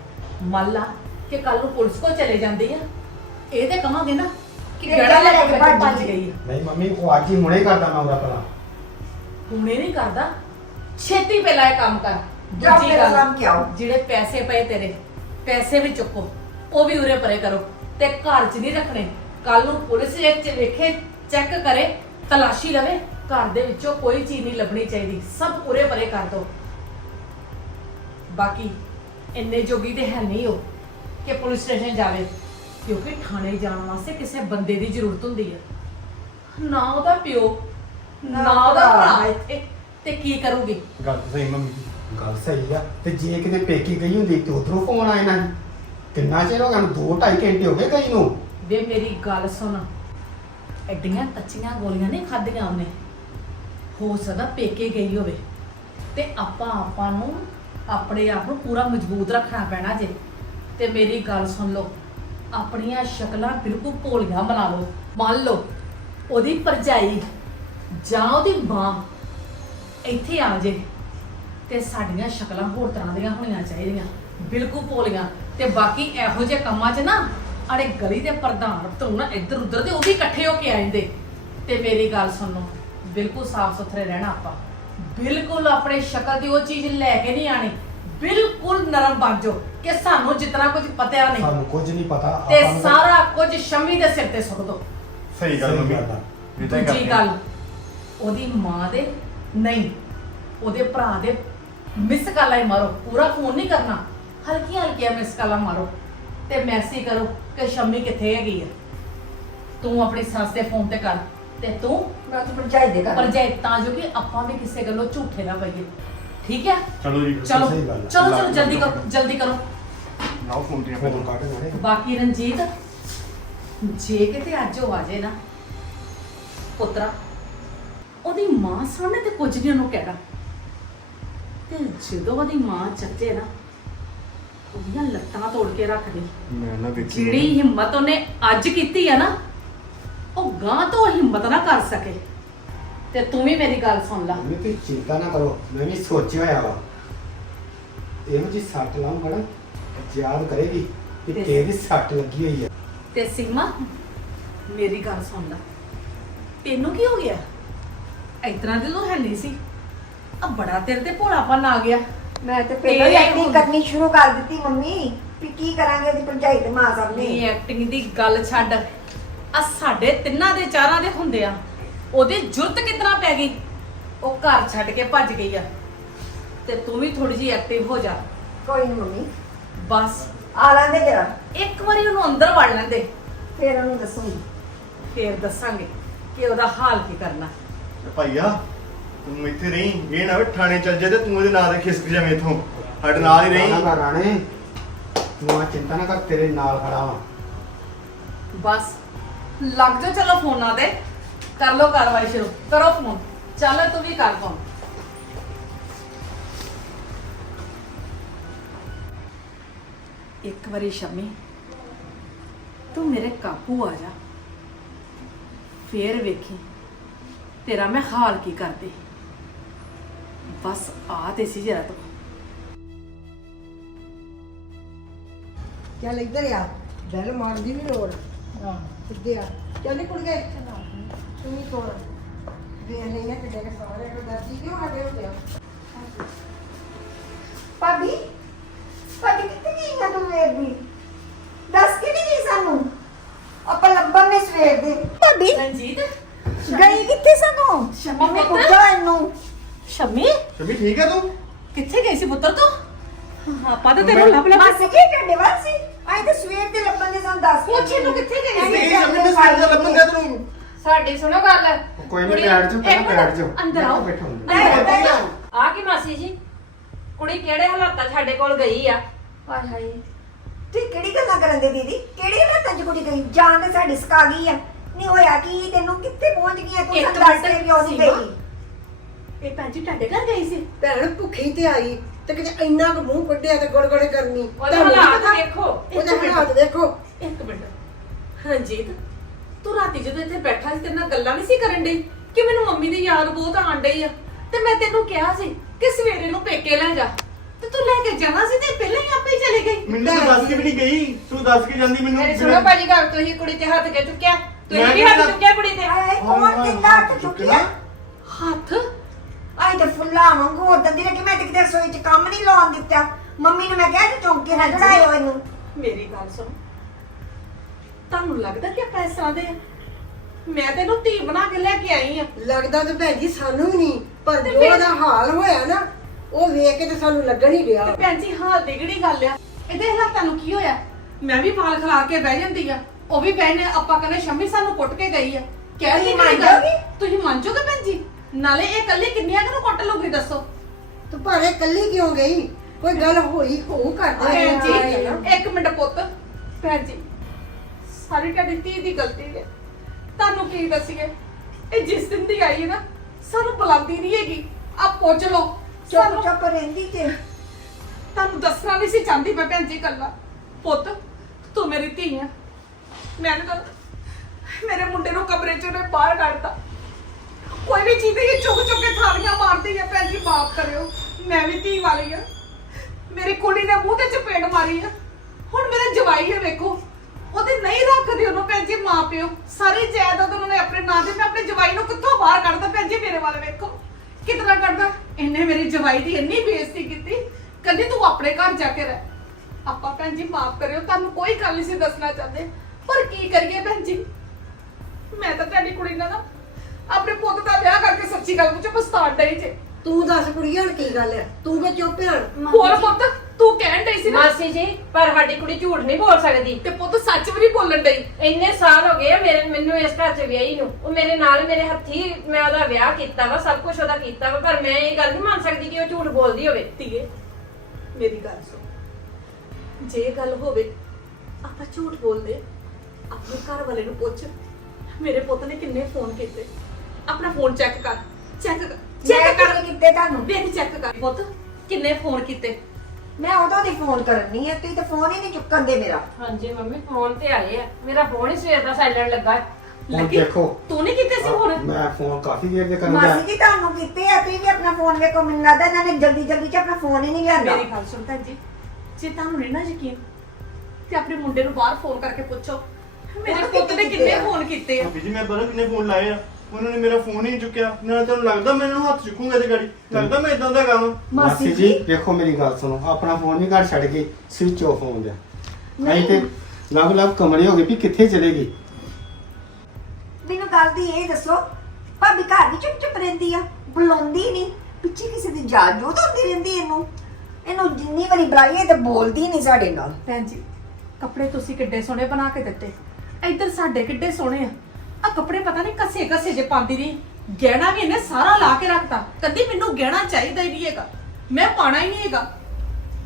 ਮੰਨ ਲਾ ਕਿ ਕੱਲ ਨੂੰ ਪੁਲਿਸ ਕੋਲ ਚਲੇ ਜਾਂਦੀ ਆ। ਇਹ ਤੇ ਕਹਾਂਗੇ ਨਾ ਕਿ ਤੇ ਗਹਿਣਾ ਲੈ ਕੇ ਭੱਜ ਗਈ। ਨਹੀਂ ਮੰਮੀ ਉਹ ਅੱਜ ਹੀ ਹੁਣੇ ਕਰਦਾ ਮੈਂ ਉਹਦਾ ਭਲਾ। ਹੁਣੇ ਨਹੀਂ ਕਰਦਾ। ਛੇਤੀ ਪਹਿਲਾਂ ਇਹ ਕੰਮ ਕਰ। ਜਾਓ ਦੂਜੀ ਮੇਰਾ ਗੱਲ, ਕੰਮ ਕੀ ਆਓ? ਜਿਹੜੇ ਪੈਸੇ ਪਏ ਤੇਰੇ ਪੈਸੇ ਵੀ ਚੁੱਕੋ ਉਹ ਵੀ ਉਰੇ ਪਰੇ ਕਰੋ ਤੇ ਘਰ 'ਚ ਨਹੀਂ ਰੱਖਣੇ। ਕੱਲ ਨੂੰ ਪੁਲਿਸ ਇਹ ਚ ਵੇਖੇ ਚੈੱਕ ਕਰੇ ਤਲਾਸ਼ੀ ਲਵੇ ਘਰ ਦੇ ਵਿੱਚੋਂ ਕੋਈ ਚੀਜ਼ ਨਹੀਂ ਲੱਭਣੀ ਚਾਹੀਦੀ। ਸਭ ਪੂਰੇ ਪਰੇ ਕਰ ਦੋ। ਬਾਕੀ ਇੰਨੇ ਜੋਗੀ ਤੇ ਹੈ ਨਹੀਂ ਉਹ ਕਿ ਪੁਲਿਸ ਸਟੇਸ਼ਨ ਜਾਵੇ ਕਿਉਂਕਿ ਥਾਣੇ ਜਾਣ ਵਾਸਤੇ ਕਿਸੇ ਬੰਦੇ ਦੀ ਜ਼ਰੂਰਤ ਹੁੰਦੀ ਹੈ ਨਾ ਉਹਦਾ ਪਿਓ ਨਾ ਉਹਦਾ ਭਰਾ ਇੱਥੇ ਤੇ ਕੀ ਕਰੂਗੀ? ਗੱਲ ਤਾਂ ਸਹੀ ਮੰਮੀ ਗੱਲ ਸਹੀ ਆ। ਤੇ ਜੇ ਕਿਤੇ ਪੇਕੀ ਗਈ ਹੁੰਦੀ ਤੇ ਉਧਰੋਂ ਫੋਨ ਆਇਆ ਨਾ ਕਿੰਨਾ ਚਿਰ ਹੋ ਗਿਆ ਨੂੰ 2 2.5 ਘੰਟੇ ਹੋ ਗਏ ਗਈ ਨੂੰ। ਵੇ ਮੇਰੀ ਗੱਲ ਸੁਣ। ਐਡੀਆਂ ਕੱਚੀਆਂ ਗੋਲੀਆਂ ਨਹੀਂ ਖਾਧੀਆਂ ਉਹਨੇ। ਹੋ ਸਕਦਾ ਪੇਕੇ ਗਈ ਹੋਵੇ। ਤੇ ਆਪਾਂ ਆਪਾਂ ਨੂੰ ਆਪਣੇ ਆਪ ਨੂੰ ਪੂਰਾ ਮਜ਼ਬੂਤ ਰੱਖਣਾ ਪੈਣਾ ਜੇ। ਤੇ ਮੇਰੀ ਗੱਲ ਸੁਣ ਲਓ। ਆਪਣੀਆਂ ਸ਼ਕਲਾਂ ਬਿਲਕੁਲ ਭੋਲੀਆਂ ਬਣਾ ਲਓ। ਮੰਨ ਲਓ ਉਹਦੀ ਪਰਜਾਈ ਜਾਂ ਉਹਦੀ ਮਾਂ ਇੱਥੇ ਆ ਜੇ ਤੇ ਸਾਡੀਆਂ ਸ਼ਕਲਾਂ ਹੋਰ ਤਰ੍ਹਾਂ ਦੀਆਂ ਹੋਣੀਆਂ ਚਾਹੀਦੀਆਂ ਬਿਲਕੁਲ ਭੋਲੀਆਂ ਤੇ ਬਾਕੀ ਇਹੋ ਜਿਹੇ ਕੰਮਾਂ 'ਚ ਨਾ ਅਰੇ ਗਲੀ ਦੇ ਪ੍ਰਧਾਨ ਤੋਂ ਨਾ ਇੱਧਰ ਉੱਧਰ ਤੇ ਉਹ ਵੀ ਇਕੱਠੇ ਹੋ ਕੇ ਆ ਜਾਂਦੇ। ਤੇ ਮੇਰੀ ਗੱਲ ਸੁਣੋ ਬਿਲਕੁਲ ਸਾਫ਼ ਸੁਥਰੇ ਰਹਿਣਾ ਆਪਾਂ। ਬਿਲਕੁਲ ਆਪਣੇ ਸ਼ਕਲ ਦੀ ਉਹ ਚੀਜ਼ ਲੈ ਕੇ ਨਹੀਂ ਆਣੀ ਬਿਲਕੁਲ ਨਰਮ ਬਣ ਜਾਓ ਕਿ ਸਾਨੂੰ ਜਿਤਨਾ ਕੁਝ ਪਤਾ ਨਹੀਂ। ਸਾਨੂੰ ਕੁਝ ਨਹੀਂ ਪਤਾ ਤੇ ਆਪਾਂ ਨੂੰ ਤਾਂ- ਸਾਰਾ ਕੁਝ ਸ਼ਮੀ ਦੇ ਸਿਰ ਤੇ ਸੁੱਟ ਦੋ। ਸਹੀ ਗੱਲ ਮੰਮੀ। ਗੱਲ ਆ। ਏਦਾਂ ਹੀ ਦੂਜੀ ਕਰਦੇ ਗੱਲ ਉਹਦੀ ਮਾਂ ਦੇ ਨਹੀਂ ਉਹਦੇ ਭਰਾ ਦੇ ਮਿਸ ਕਾਲਾਂ ਹੀ ਮਾਰੋ। ਪੂਰਾ ਫੋਨ ਨਹੀਂ ਕਰਨਾ। ਹਲਕੀਆਂ ਹਲਕੀਆਂ ਮਿਸ ਕਾਲਾਂ ਮਾਰੋ। ਤੇ ਮੈਸੇਜ ਕਰੋ ਕਿ ਸ਼ੰਮੀ ਕਿੱਥੇ ਹੈਗੀ ਆ। ਤੂੰ ਆਪਣੀ ਸੱਸ ਦੇ ਫੋਨ ਤੇ ਕਰ। ਤੇ ਤੂੰ ਮੈਂ ਤਾਂ ਪਰਚਾਈ ਦੇ ਕਰ ਪਰ ਜੇ ਤਾਂ ਜੋ ਕਿ ਆਪਾਂ ਵੀ ਕਿਸੇ ਗੱਲੋਂ ਝੂਠੇ ਨਾ ਪਈਏ। ਠੀਕ ਹੈ ਚਲੋ ਜੀ ਚਲੋ। ਸਹੀ ਗੱਲ ਆ। ਚਲੋ ਚਲੋ ਜਲਦੀ ਕਰੋ ਜਲਦੀ ਕਰੋ। ਲਾਓ ਫੋਨ ਤੇ ਫੋਨ ਕੱਢ ਨਾਲੇ ਬਾਕੀ ਰਣਜੀਤ ਜੇ ਕਿਤੇ ਅੱਜ ਉਹ ਆ ਜਾਏ ਨਾ ਪੁੱਤਰਾ ਉਹਦੀ ਮਾਂ ਸਾਹਮਣੇ ਤੇ ਕੁਝ ਨਹੀਂ ਉਹਨੂੰ ਕਹਿਣਾ। ਤੇ ਜਦੋਂ ਉਹਦੀ ਮਾਂ ਚੱਕੇ ਨਾ ਉਹਦੀਆਂ ਲੱਤਾਂ ਤੋੜ ਕੇ ਰੱਖ ਦੇ ਮੈਂ ਨਾ ਵੇਖੀ ਜਿਹੜੀ ਹਿੰਮਤ ਉਹਨੇ ਅੱਜ ਕੀਤੀ ਆ ਨਾ ਉਹ ਗਾਂ ਤੋਂ ਹਿੰਮਤ ਨਾ ਕਰ ਸਕੇ। ਤੇ ਤੂੰ ਵੀ ਮੇਰੀ ਗੱਲ ਸੁਣ ਲੈ। ਮੰਮੀ ਤੁਸੀਂ ਚਿੰਤਾ ਨਾ ਕਰੋ। ਮੈਂ ਵੀ ਸੋਚਿਆ ਹੋਇਆ ਵਾ। ਇਹੋ ਜੀ ਸੱਟ ਲਾਉਂਗਾ ਨਾ ਯਾਦ ਕਰੇਗੀ ਕਿ ਤੇ- ਤੇਰੀ ਸੱਟ ਲੱਗੀ ਹੋਈ ਹੈ ਤੇ ਸੀਮਾ ਮੇਰੀ ਗੱਲ ਸੁਣ ਲੈ। ਤੈਨੂੰ ਕੀ ਹੋ ਗਿਆ? ਇਤਨਾ ਦੇ ਤੂੰ ਹੈ ਨਹੀਂ ਸੀ। ਆ ਬੜਾ ਤੇਰੇ ਤੇ ਭੋਲਾਪਨ ਆ ਗਿਆ। ਮੈਂ ਤੇ ਪਹਿਲਾਂ ਹੀ ਐਕਟਿੰਗ ਹੁਣ- ਕਰਨੀ ਸ਼ੁਰੂ ਕਰ ਦਿੱਤੀ ਮੰਮੀ ਵੀ ਕੀ ਕਰਾਂਗੇ ਉਹਦੀ ਪਰਚਾਈ ਤੇ ਮਾਂ ਸਾਹਮਣੇ ਨਹੀਂ ਐਕਟਿੰਗ ਦੀ ਗੱਲ ਛੱਡ। ਆ ਸਾਡੇ ਤਿੰਨਾਂ ਦੇ ਚਾਰਾਂ ਦੇ ਹੁੰਦੇ ਆ। ਉਹਦੀ ਜੁਰਤ ਕਿਤਨਾ ਪੈ ਗਈ। ਉਹ ਘਰ ਛੱਡ ਕੇ ਭੱਜ ਗਈ ਆ। ਤੇ ਤੂੰ ਵੀ ਥੋੜੀ ਜੀ ਐਕਟਿਵ ਹੋ ਜਾ। ਕੋਈ ਨਹੀਂ ਮੰਮੀ। ਬਸ। ਆ ਲੈਂਦੇ ਜਰਾ। ਇੱਕ ਵਾਰੀ ਉਹਨੂੰ ਅੰਦਰ ਵੜ ਲੈਂਦੇ। ਫੇਰ ਉਹਨੂੰ ਦੱਸੂਗੀ। ਫੇਰ ਦੱਸਾਂਗੇ ਕਿ ਉਹਦਾ ਹਾਲ ਕੀ ਕਰਨਾ। ਭਾਈਆ ਤੂੰ ਇੱਥੇ ਰਹੀ। ਇਹ ਨਾ ਵੀ ਥਾਣੇ ਚੱਲ ਜਾ ਤੇ ਤੂੰ ਇਹਦੇ ਨਾਂ ਦੇ ਖਿਸਕ ਜਾਵੇਂ ਇਥੋਂ। ਸਾਡੇ ਨਾਲ ਹੀ ਨਾ ਰਹੀ ਕਰ ਰਾਣੇ ਤੂੰ ਆ ਚਿੰਤਾ ਨਾ ਕਰ ਤੇਰੇ ਨਾਲ ਖੜਾ ਵਾਂ। ਬਸ ਲੱਗ ਜਾ ਚਲੋ ਫੋਨਾਂ ਤੇ ਕਰ ਲੋ ਕਾਰਵਾਈ ਸ਼ੁਰੂ। ਕਰੋ ਫੋਨ। ਚੱਲ ਤੂੰ ਵੀ ਕਰ ਫੋਨ। ਇੱਕ ਵਾਰੀ ਸ਼ਮੀ ਤੂੰ ਮੇਰੇ ਕਾਬੂ ਆ ਜਾ। ਫੇਰ ਵੇਖੀ। ਤੇਰਾ ਮੈਂ ਹਾਲ ਕੀ ਕਰਦੀ? ਬਸ ਆ ਤੇ ਸੀ ਜਰਾ ਤੂੰ। ਚੱਲ ਇੱਧਰ ਆ। ਬੈਲ ਮਾਰਨ ਦੀ ਵੀ ਲੋੜ ਸਿੱਧੇ ਆ। ਚੱਲ ਨੀ ਕੁੜੀਏ। ਤੂੰ ਵੀ ਤੋਰ। ਵੇਖ ਲਈ ਨਾ ਕਿੱਡੇ ਕੇ ਸਾਰੇ ਕੋ ਦਰਜੀ ਕਿਉਂ ਆਡੇ ਹੁੰਦੇ ਆ ਭਾਬੀ ਭਾਬੀ ਕਿੱਥੇ ਗਈ ਹੈ ਤੂੰ ਸਵੇਰ ਦੀ ਦੱਸ ਕਿ ਨਹੀਂ ਗਈ ਸਾਨੂੰ? ਆਪਾਂ ਲੱਭਣ ਨੇ ਸਵੇਰ ਦੇ। ਭਾਬੀ। ਰਣਜੀਤ? ਗਈ ਕਿੱਥੇ ਸਾਨੂੰ? ਸ਼ਮੀ ਮੰਮੀ ਪੁੱਤ। ਪੁੱਛੋ ਇਹਨੂੰ। ਸ਼ਮੀ? ਸ਼ਮੀ ਠੀਕ ਹੈ ਤੂੰ? ਕਿੱਥੇ ਗਈ ਸੀ ਪੁੱਤਰ ਤੂੰ? ਆਪਾਂ ਤਾਂ ਤੈਨੂੰ ਲੱਭ ਲੱਭ ਮਾਸੀ ਕੀ ਤੁਹਾਡੇ ਵੱਲ ਸੀ? ਆਈ ਤਾਂ ਸਵੇਰ ਦੇ ਲੱਭਣ ਦੇ ਸਾਨੂੰ ਦੱਸ ਪੁੱਛ ਇਹਨੂੰ ਕਿੱਥੇ ਗਈ ਸੀ? ਨਹੀਂ ਸ਼ਮੀ ਨੇ ਸਾਈਡ ਤੇ ਲੱਭਣ ਦਿਆ ਤੈਨੂੰ। ਸਾਡੀ ਸੁਣੋ ਗੱਲ। ਕੋਈ ਨਹੀਂ ਬੈਠ ਜਾ ਪਹਿਲਾਂ ਬੈਠ ਜਾ ਅੰਦਰ ਆਓ। ਬੈਠੋ। ਆ ਕੀ ਮਾਸੀ ਜੀ? ਕੁੜੀ ਕਿਹੜੇ ਹਾਲਾਤਾਂ 'ਚ ਸਾਡੇ ਕੋਲ ਗਈ ਆ? ਹਾਏ ਹਾਏ। ਤੂੰ ਕਿਹੜੀ ਗੱਲਾਂ ਕਰਨ ਦੇ ਦੀਦੀ? ਕਿਹੜੀ ਹਾਲਾਤਾਂ 'ਚ ਕੁੜੀ ਗਈ? ਜਾਨ ਤੇ ਸਾਡੀ ਸਕਾ ਗਈ ਆ। ਨਹੀਂ ਹੋਇਆ ਕੀ ਤੈਨੂੰ ਕਿੱਥੇ ਪਹੁੰਚ ਗਈ ਆ? ਤੂੰ ਇੱਕ ਦੱਸ ਕੇ ਕਿਉਂ ਨਹੀਂ ਸੀਮਾ। ਗਈ? ਇਹ ਭੈਣ ਜੀ ਤੁਹਾਡੇ ਘਰ ਗਈ ਸੀ? ਭੈਣ ਭੁੱਖੀ ਤੇ ਆਈ ਤੇ ਕਿਤੇ ਇੰਨਾ ਕੁ ਮੂੰਹ ਕੱਢਿਆ ਤੇ ਗੜਗੜੇ ਕਰਨੀ। ਉਹਦੇ ਤੁਹਾਨੂੰ ਨੀ ਹਾਲਾਤ ਪਤਾ? ਦੇਖੋ। ਉਹਦੇ ਹਾਲਾਤ ਦੇਖੋ। ਇੱਕ ਮਿੰਟ। ਰਣਜੀਤ ਤੂੰ ਰਾਤੀ ਜਦੋਂ ਇੱਥੇ ਬੈਠਾ ਸੀ ਤੇਰੇ ਨਾਲ ਗੱਲਾਂ ਨਹੀਂ ਸੀ ਕਰਨ ਡਈ? ਕਿ ਮੈਨੂੰ ਮੰਮੀ ਦੀ ਯਾਦ ਬਹੁਤ ਆਣ ਡਈ ਆ? ਤੇ ਮੈਂ ਤੈਨੂੰ ਕਿਹਾ ਸੀ ਕਿ ਸਵੇਰੇ ਨੂੰ ਪੇਕੇ ਲੈ ਜਾ। ਤੇ ਤੂੰ ਲੈ ਕੇ ਜਾਣਾ ਸੀ ਤੇ ਪਹਿਲਾਂ ਹੀ ਆਪੇ ਹੀ ਚਲੀ ਗਈ। ਮੈਨੂੰ ਤੂੰ ਦੱਸ ਕੇ ਵੀ ਨਹੀਂ ਗਈ। ਤੂੰ ਦੱਸ ਕੇ ਜਾਂਦੀ ਮੈਨੂੰ ਮੇਰੇ ਸੁਣੋ ਭਾਜੀ ਗੱਲ ਤੁਸੀਂ ਕੁੜੀ ਤੇ ਹੱਥ ਕੇ ਚੁੱਕਿਆ। ਤੁਸੀਂ ਮੈਂ ਵੀ ਹੱਥ ਚੁੱਕਿਆ ਕੁੜੀ ਤੇ। ਹਾਏ ਕੌਣ ਕਿੰਨਾ ਹੱਥ ਚੁੱਕਿਆ? ਹੱਥ? ਆਈ ਤਾਂ ਫੁੱਲਾ ਵਾਂਗੂ ਉਦੋਂ ਦੀ ਕਿ ਮੈਂ ਤੇ ਕਿਤੇ ਰਸੋਈ 'ਚ ਕੰਮ ਨਹੀਂ ਲਾਉਣ ਦਿੱਤਾ। ਮੰਮੀ ਨੂੰ ਮੈਂ ਕਿਹਾ ਕਿ ਚੌਂਕੇ ਨਾ ਚੜਾਇਓ ਇਹਨੂੰ। ਮੇਰੀ ਗੱਲ ਸੁਣ। ਤੁਹਾਨੂੰ ਲੱਗਦਾ ਕਿ ਆਪਾਂ ਇਸ ਤਰ੍ਹਾਂ ਦੇ ਆ? ਮੈਂ ਤੈਨੂੰ ਧੀ ਬਣਾ ਕੇ ਲੈ ਕੇ ਆਈ ਆ। ਲੱਗਦਾ ਤੇ ਭੈਣ ਜੀ ਸਾਨੂੰ ਵੀ ਨਹੀਂ ਪਰ ਤੇ ਜੋ ਫਿਰ- ਉਹਦਾ ਹਾਲ ਹੋਇਆ ਨਾ ਉਹ ਵੇਖ ਕੇ ਤੇ ਸਾਨੂੰ ਲੱਗਣ ਹੀ ਤੇ ਭੈਣ ਜੀ ਹਾਲ ਦੀ ਕਿਹੜੀ ਗੱਲ ਆ। ਇਹਦੇ ਹਾਲਾਤਾਂ ਨੂੰ ਕੀ ਹੋਇਆ? ਮੈਂ ਵੀ ਵਾਲ ਖਲਾ ਕੇ ਬਹਿ ਜਾਂਦੀ ਆ। ਉਹ ਵੀ ਬਹਿਨੇ ਆਪਾਂ ਕਹਿੰਦੇ ਸ਼ੰਮੀ ਸਾਨੂੰ ਕੁੱਟ ਕੇ ਗਈ ਆ। ਕਹਿ ਤੁਸੀਂ ਦੀ ਮੰਨ ਗੱਲ। ਜਾਓਗੇ? ਤੁਸੀਂ ਮੰਨ ਜਾਓਗੇ ਭੈਣ ਜੀ? ਨਾਲੇ ਇਹ ਕੱਲੀ ਕਿੰਨੀਆਂ ਕੁ ਨੂੰ ਕੁੱਟ ਲੂਗੀ ਦੱਸੋ? ਤੂੰ ਭਾਵੇਂ ਕੱਲੀ ਕਿਉਂ ਗਈ? ਕੋਈ ਗੱਲ ਹੋਈ ਹੋਊ ਕਰਦੇ ਭੈਣ ਜੀ ਇੱਕ ਮਿੰਟ ਪੁੱਤ। ਭੈਣ ਜੀ ਸਾਰੀ ਤੁਹਾਡੀ ਧੀ ਦੀ ਗਲਤੀ ਹੈ। ਤੁਹਾਨੂੰ ਕੀ ਦੱਸੀਏ? ਇਹ ਜਿਸ ਦਿਨ ਦੀ ਆਈ ਹੈ ਨਾ ਸਾਨੂੰ ਬੁਲਾਉਂਦੀ ਨਹੀਂ ਹੈਗੀ। ਆ ਪੁੱਛ ਲਓ। ਚੁੱਪ ਸਾਨੂੰ ਚੁੱਪ ਰਹਿੰਦੀ ਤੇ। ਤੁਹਾਨੂੰ ਦੱਸਣਾ ਨਹੀਂ ਸੀ ਚਾਹੁੰਦੀ ਮੈਂ ਭੈਣ ਜੀ ਕੱਲਾ ਪੁੱਤ ਤੂੰ ਮੇਰੀ ਧੀ ਆ। ਮੈਂ ਨਾ ਮੇਰੇ ਮੁੰਡੇ ਨੂੰ ਕਮਰੇ ਚੋਂ ਨੇ ਬਾਹਰ ਕੱਢਤਾ। ਕੋਈ ਵੀ ਚੀਜ਼ ਇਹ ਚੁੱਕ ਚੁੱਕ ਕੇ ਥਾਲੀਆਂ ਮਾਰਦੀ ਆ ਭੈਣ ਜੀ, ਮਾਫ ਕਰਿਓ। ਮੈਂ ਵੀ ਧੀ ਵਾਲੀ ਆ। ਮੇਰੀ ਕੁੜੀ ਨੇ ਮੂੰਹ ਤੇ ਚਪੇੜ ਮਾਰੀ ਆ। ਹੁਣ ਮੇਰਾ ਜਵਾਈ ਹੈ ਵੇਖੋ। ਉਹਦੇ ਨਹੀਂ ਰੱਖਦੇ ਉਹਨੂੰ ਭੈਣ ਜੀ ਮਾਂ ਪਿਓ ਸਾਰੀ ਜਾਇਦਾਦ ਉਹਨਾਂ ਨੇ ਆਪਣੇ ਨਾਂ ਤੇ ਮੈਂ ਆਪਣੇ ਜਵਾਈ ਨੂੰ ਕਿੱਥੋਂ ਬਾਹਰ ਕੱਢਦਾ ਭੈਣ ਜੀ, ਮੇਰੇ ਵੱਲ ਵੇਖੋ। ਕਿਤਨਾ ਕੱਢਦਾ ਇਹਨੇ ਮੇਰੀ ਜਵਾਈ ਦੀ ਇੰਨੀ ਬੇਇੱਜ਼ਤੀ ਕੀਤੀ। ਕਹਿੰਦੀ ਤੂੰ ਆਪਣੇ ਘਰ ਜਾ ਕੇ ਰਹਿ। ਆਪਾਂ ਭੈਣ ਜੀ, ਮਾਫ ਕਰਿਓ। ਤੁਹਾਨੂੰ ਕੋਈ ਗੱਲ ਨਹੀਂ ਸੀ ਦੱਸਣਾ ਚਾਹਦੇ। ਪਰ ਕੀ ਕਰੀਏ ਭੈਣ ਜੀ? ਮੈਂ ਤਾਂ ਤੁਹਾਡੀ ਕੁੜੀ ਨਾਲ ਨਾ ਆਪਣੇ ਪੁੱਤ ਦਾ ਵਿਆਹ ਕਰਕੇ ਸੱਚੀ ਗੱਲ ਪੁੱਛੋ ਪਛਤਾਣ ਡਈ ਜੇ। ਤੂੰ ਦੱਸ ਕੁੜੀਆਂ ਹੁਣ ਕੀ ਗੱਲ ਹੈ ਤੂੰ ਕਿ ਚੁੱਪ ਹਣ ਹੋਰ ਪੁੱਤ ਤੂੰ ਕਹਿਣ ਡਈ ਸੀ ਨਾ? ਮਾਸੀ ਜੀ ਪਰ ਸਾਡੀ ਕੁੜੀ ਝੂਠ ਨਹੀਂ ਬੋਲ ਸਕਦੀ। ਤੇ ਪੁੱਤ ਸੱਚ ਵੀ ਨਹੀਂ ਬੋਲਣ ਡਈ। ਇੰਨੇ ਸਾਲ ਹੋ ਗਏ ਆ ਮੇਰੇ ਮੈਨੂੰ ਇਸ ਘਰ 'ਚ ਵਿਆਹੀ ਨੂੰ। ਉਹ ਮੇਰੇ ਨਾਲ ਮੇਰੇ ਹੱਥੀ ਮੈਂ ਉਹਦਾ ਵਿਆਹ ਕੀਤਾ ਵਾ ਸਭ ਕੁਝ ਉਹਦਾ ਕੀਤਾ ਵਾ ਪਰ ਮੈਂ ਇਹ ਗੱਲ ਨਹੀਂ ਮੰਨ ਸਕਦੀ ਕਿ ਉਹ ਝੂਠ ਬੋਲਦੀ ਹੋਵੇ। ਧੀਏ ਮੇਰੀ ਗੱਲ ਸੁਣ। ਜੇ ਇਹ ਗੱਲ ਹੋਵੇ ਆਪਾਂ ਝੂਠ ਬੋਲਦੇ। ਆਪਣੇ ਘਰ ਵਾਲੇ ਨੂੰ ਪੁੱਛ ਮੇਰੇ ਪੁੱਤ ਨੇ ਕਿੰਨੇ ਫੋਨ ਕੀਤੇ। ਆਪਣਾ ਫੋਨ ਚੈੱਕ ਕਰ ਚੈੱਕ ਕਰ ਚੈੱਕ ਕਰ। ਕੀਤੇ ਤੁਹਾਨੂੰ? ਵੇਖ ਚੈੱਕ ਕਰ। ਪੁੱਤ ਕਿੰਨੇ ਫੋਨ ਕੀਤੇ? ਮੈਂ ਉਦੋਂ ਦੀ ਫੋਨ ਕਰਨੀ ਹੈ ਤੁਸੀਂ ਤਾਂ ਫੋਨ ਹੀ ਨਹੀਂ ਚੁੱਕਣ ਦੇ ਮੇਰਾ। ਹਾਂਜੀ ਮੰਮੀ ਫੋਨ ਤੇ ਆਏ ਆ। ਮੇਰਾ ਫੋਨ ਹੀ ਸਵੇਰ ਦਾ ਸਾਇਲੈਂਟ ਲੱਗਾ। ਹੈ। ਹੁਣ ਲੱਗੀ? ਦੇਖੋ। ਤੂੰ ਨਹੀਂ ਕੀਤੇ ਸੀ ਫੋਨ ਮੈਂ ਫੋਨ ਕਾਫੀ ਦੇਰ ਦੇ ਕਰਨ ਮਾਸੀ ਜੀ ਤੁਹਾਨੂੰ ਕੀਤੇ ਆ ਤੁਸੀਂ ਵੀ ਆਪਣਾ ਫੋਨ ਵੇਖੋ ਮੈਨੂੰ ਲੱਗਦਾ ਇਹਨਾਂ ਨੇ ਜਲਦੀ ਜਲਦੀ ਚ ਆਪਣਾ ਫੋਨ ਹੀ ਨਹੀਂ ਲਿਆਂਦਾ। ਮੇਰੀ ਗੱਲ ਸੁਣ ਭੈਣ ਜੀ ਜੇ ਤੁਹਾਨੂੰ ਨਹੀਂ ਨਾ ਯਕੀਨ ਤੇ ਆਪਣੇ ਮੁੰਡੇ ਨੂੰ ਬਾਹਰ ਫੋਨ ਕਰਕੇ ਪੁੱਛੋ। ਮੇਰੇ ਪੁੱਤ ਨੇ ਕਿੰਨੇ? ਫੋਨ ਕੀਤੇ ਆ? ਭਾਬੀ ਜੀ ਮੈਂ ਪਤਾ ਕਿੰਨੇ ਫੋਨ ਲਾਏ ਆ। ਉਹਨਾਂ ਨੇ ਮੇਰਾ ਫੋਨ ਹੀ ਚੁੱਕਿਆ। ਨਾਲੇ ਤੁਹਾਨੂੰ ਲੱਗਦਾ ਮੈਂ ਇਹਨਾਂ ਨੂੰ ਹੱਥ ਚੁੱਕੂਗਾ ਤੇ ਗਾੜੀ? ਲੱਗਦਾ ਮੈਂ ਇਦਾਂ ਦਾ ਕੰਮ ਮਾਸੀ ਜੀ ਦੇਖੋ ਮੇਰੀ ਗੱਲ ਸੁਣੋ। ਆਪਣਾ ਫੋਨ ਵੀ ਘਰ ਛੱਡ ਕੇ ਸਵਿਚ ਆਫ ਹੋ ਗਿਆ ਨਹੀਂ। ਤੇ ਲਵ ਲਵ ਕਮਰੇ ਹੋ ਗਏ ਵੀ ਕਿੱਥੇ ਚਲੇਗੀ ਮੈਨੂੰ ਗੱਲ ਦੀ ਇਹ ਦੱਸੋ ਭਾਬੀ ਘਰ ਵੀ ਚੁੱਪ ਚੁੱਪ ਰਹਿੰਦੀ ਆ? ਬੁਲਾਉਂਦੀ ਨਹੀਂ। ਪਿੱਛੇ ਕਿਸੇ ਦੀ ਜਾਤ ਜੋਤ ਹੁੰਦੀ ਰਹਿੰਦੀ ਇਹਨੂੰ? ਇਹਨੂੰ ਜਿੰਨੀ ਵਾਰੀ ਬੁਲਾਈਏ ਤੇ ਬੋਲਦੀ ਨਹੀਂ ਸਾਡੇ ਨਾਲ। ਭੈਣ ਜੀ ਕੱਪੜੇ ਤੁਸੀਂ ਕਿੱਡੇ ਸੋਹਣੇ ਬਣਾ ਕੇ ਦਿੱਤੇ। ਇੱਧਰ ਸਾਡੇ ਕਿੱਡੇ ਸੋਹਣੇ ਆ। ਆ ਕੱਪੜੇ ਪਤਾ ਨਹੀਂ ਕੱਸੇ ਕੱਸੇ ਜੇ ਪਾਉਂਦੀ ਰਹੀ। ਗਹਿਣਾ ਵੀ ਇਹਨੇ ਸਾਰਾ ਲਾ ਕੇ ਰੱਖਤਾ। ਕਦੀ ਮੈਨੂੰ ਗਹਿਣਾ ਚਾਹੀਦਾ ਹੀ ਨਹੀਂ ਹੈਗਾ। ਮੈਂ ਪਾਣਾ ਹੀ ਨਹੀਂ ਹੈਗਾ।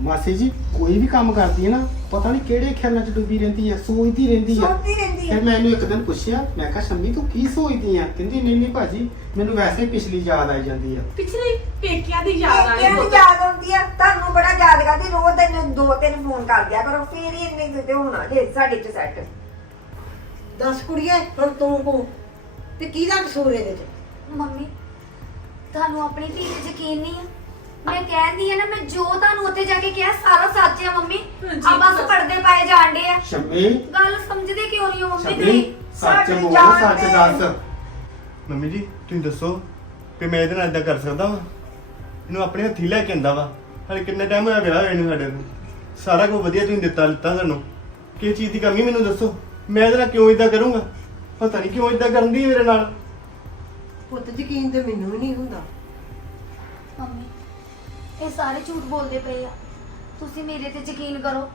ਮਾਸੀ ਜੀ ਕੋਈ ਵੀ ਕੰਮ ਕਰਦੀ ਹੈ ਨਾ ਪਤਾ ਨਹੀਂ ਕਿਹੜੇ ਖਿਆਲਾਂ 'ਚ ਡੁੱਬੀ ਰਹਿੰਦੀ ਹੈ ਸੋਚਦੀ ਰਹਿੰਦੀ ਹੈ। ਸੋਚਦੀ ਰਹਿੰਦੀ ਫਿਰ ਮੈਂ ਇਹਨੂੰ ਇੱਕ ਦਿਨ ਪੁੱਛਿਆ ਮੈਂ ਕਿਹਾ ਸ਼ੰਮੀ ਤੂੰ ਕੀ ਸੋਚਦੀ ਆ ਕਹਿੰਦੀ ਨਹੀਂ ਨਹੀਂ ਭਾਜੀ ਮੈਨੂੰ ਵੈਸੇ ਹੀ ਪਿਛਲੀ ਯਾਦ ਆਈ ਜਾਂਦੀ ਆ ਪਿਛਲੇ ਪੇਕਿਆਂ ਦੀ ਯਾਦ ਆਈ ਕਿਹੜੀ ਬਹੁਤ। ਯਾਦ ਆਉਂਦੀ ਆ ਤੁਹਾਨੂੰ ਬੜਾ ਯਾਦ ਕਰਦੀ ਰੋਜ਼ ਤੈਨੂੰ ਦੋ ਤਿੰਨ ਫੋਨ ਕਰ ਦਿਆ ਕਰੋ ਫੇਰ ਹੀ ਇੰਨੇ ਕਿਤੇ ਹੋਣਾ ਜੇ ਸਾਡੇ ਚ ਸੈੱਟ ਦੱਸ ਕੁੜੀਏ ਹੁਣ ਤੂੰ ਕੋ ਤੇ ਕਿਹਦਾ ਕਸੂਰ ਇਹਦੇ ਚ? ਮੰਮੀ ਤੁਹਾਨੂੰ ਆਪਣੀ ਧੀ ਤੇ ਯਕੀਨ ਨਹੀਂ ਆ। ਮੈਂ ਕਹਿੰਦੀ ਆ ਨਾ ਮੈਂ ਜੋ ਤੁਹਾਨੂੰ ਉੱਥੇ ਜਾ ਕੇ ਕਿਹਾ ਸਾਰਾ ਸੱਚ ਆ ਮੰਮੀ। ਆ ਬਸ। ਪਰਦੇ ਪਾਏ ਜਾਣਦੇ ਆ। ਸ਼ੰਮੀ। ਗੱਲ ਸਮਝਦੇ ਕਿਉਂ ਨਹੀਂ ਹੋ ਮੰਮੀ ਸ਼ੰਮੀ ਤੁਸੀਂ? ਸੱਚ ਸਾਡੀ ਬੋਲ ਜਾਨ ਸੱਚ ਤੇ- ਦੱਸ। ਮੰਮੀ ਜੀ ਤੁਸੀਂ ਦੱਸੋ ਕਿ ਮੈਂ ਇਹਦੇ ਨਾਲ ਇਦਾਂ ਕਰ ਸਕਦਾ ਵਾਂ? ਇਹਨੂੰ ਆਪਣੇ ਹੱਥੀ ਲੈ ਕੇ ਆਂਦਾ ਵਾ। ਹਲੇ ਕਿੰਨੇ ਟਾਈਮ ਹੋਇਆ ਵਿਆਹ ਹੋਏ ਨੂੰ ਸਾਡੇ ਨੂੰ ਸਾਰਾ ਕੁਝ ਵਧੀਆ ਤੁਸੀਂ ਦਿੱਤਾ ਲਿੱਤਾ ਸਾਨੂੰ। ਕੀ ਚੀਜ਼ ਦੀ ਕਮੀ ਮੈਨੂੰ ਦੱਸੋ? ਮੈਂ ਇਹਦੇ ਨਾਲ ਕਿਉਂ ਇਦਾਂ ਕਰੂੰਗਾ? ਪਤਾ ਨਹੀਂ ਕਿਉਂ ਇਦਾਂ ਕਰਦੀ ਹੈ ਮੇਰੇ ਨਾਲ। ਪੁੱਤ ਯਕੀਨ ਤੇ ਮੈਨੂੰ ਵੀ ਨਹੀਂ ਹੁੰਦਾ। ਮੰਮੀ ਇਹ ਸਾਰੇ ਝੂਠ ਬੋਲਦੇ ਪਏ ਆ। ਤੁਸੀਂ ਮੇਰੇ ਤੇ ਯਕੀਨ ਕਰੋ।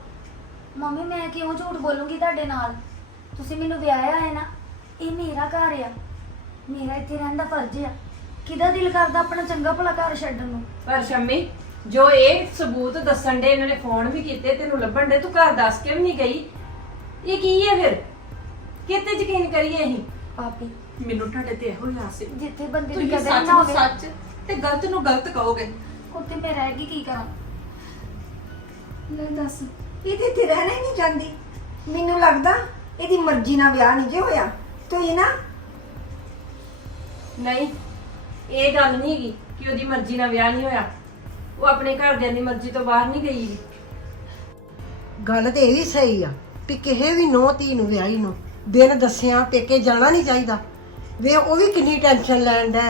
ਮੰਮੀ ਮੈਂ ਕਿਉਂ ਝੂਠ ਬੋਲੂੰਗੀ ਤੁਹਾਡੇ ਨਾਲ? ਤੁਸੀਂ ਮੈਨੂੰ ਵਿਆਹਿਆ ਹੈ ਨਾ ਇਹ ਮੇਰਾ ਘਰ ਆ। ਮੇਰਾ ਇੱਥੇ ਰਹਿਣ ਦਾ ਫਰਜ਼ ਆ। ਕਿਹਦਾ ਦਿਲ ਕਰਦਾ ਆਪਣਾ ਚੰਗਾ ਭਲਾ ਘਰ ਛੱਡਣ ਨੂੰ? ਪਰ ਸ਼ੰਮੀ ਜੋ ਇਹ ਸਬੂਤ ਦੱਸਣ ਦੇ ਇਹਨਾਂ ਨੇ ਫੋਨ ਵੀ ਕੀਤੇ ਤੈਨੂੰ ਲੱਭਣ ਦੇ ਤੂੰ ਘਰ ਦੱਸ ਕੇ ਵੀ ਨਹੀਂ ਗਈ? ਇਹ ਕੀ ਹੈ ਫਿਰ? ਕਿਤੇ ਯਕੀਨ ਕਰੀਏ ਅਸੀਂ? ਪਾਪੀ ਮੈਨੂੰ ਤੁਹਾਡੇ ਤੇ ਇਹੋ ਹੀ ਆਸ ਸੀ। ਜਿੱਥੇ ਬੰਦੇ ਦੀ ਤੁਸੀਂ ਕਦਰ ਸੱਚ ਨਾ ਨੂੰ ਹੋਵੇ। ਸੱਚ ਤੇ ਗਲਤ ਨੂੰ ਗਲਤ ਕਹੋਗੇ। ਉੱਥੇ ਮੈਂ ਰਹਿ ਗਈ ਕੀ ਕਰਾਂ? ਲੈ ਦੱਸ ਇਹ ਤੇ ਰਹਿਣਾ ਹੀ ਨਹੀਂ ਚਾਹੁੰਦੀ ਮੈਨੂੰ ਲੱਗਦਾ ਇਹਦੀ ਮਰਜ਼ੀ ਨਾਲ ਵਿਆਹ ਨਹੀਂ ਜੇ ਹੋਇਆ। ਤੁਸੀਂ ਨਾ ਨਹੀਂ ਇਹ ਗੱਲ ਨਹੀਂ ਹੈਗੀ ਕਿ ਉਹਦੀ ਮਰਜ਼ੀ ਨਾਲ ਵਿਆਹ ਨਹੀਂ ਹੋਇਆ। ਉਹ ਆਪਣੇ ਘਰਦਿਆਂ ਦੀ ਮਰਜ਼ੀ ਤੋਂ ਬਾਹਰ ਨਹੀਂ ਗਈ। ਗੱਲ ਤੇ ਇਹ ਵੀ ਸਹੀ ਆ। ਵੀ ਕਿਸੇ ਵੀ ਨੋ ਧੀ ਨੂੰ ਵਿਆਹੀ ਨੂੰ ਬਿਨ ਦੱਸਿਆ ਪੇਕੇ ਜਾਣਾ ਨਹੀਂ ਚਾਹੀਦਾ। ਵੇ ਉਹ ਵੀ ਕਿੰਨੀ ਟੈਨਸ਼ਨ ਲੈਣ ਦਾ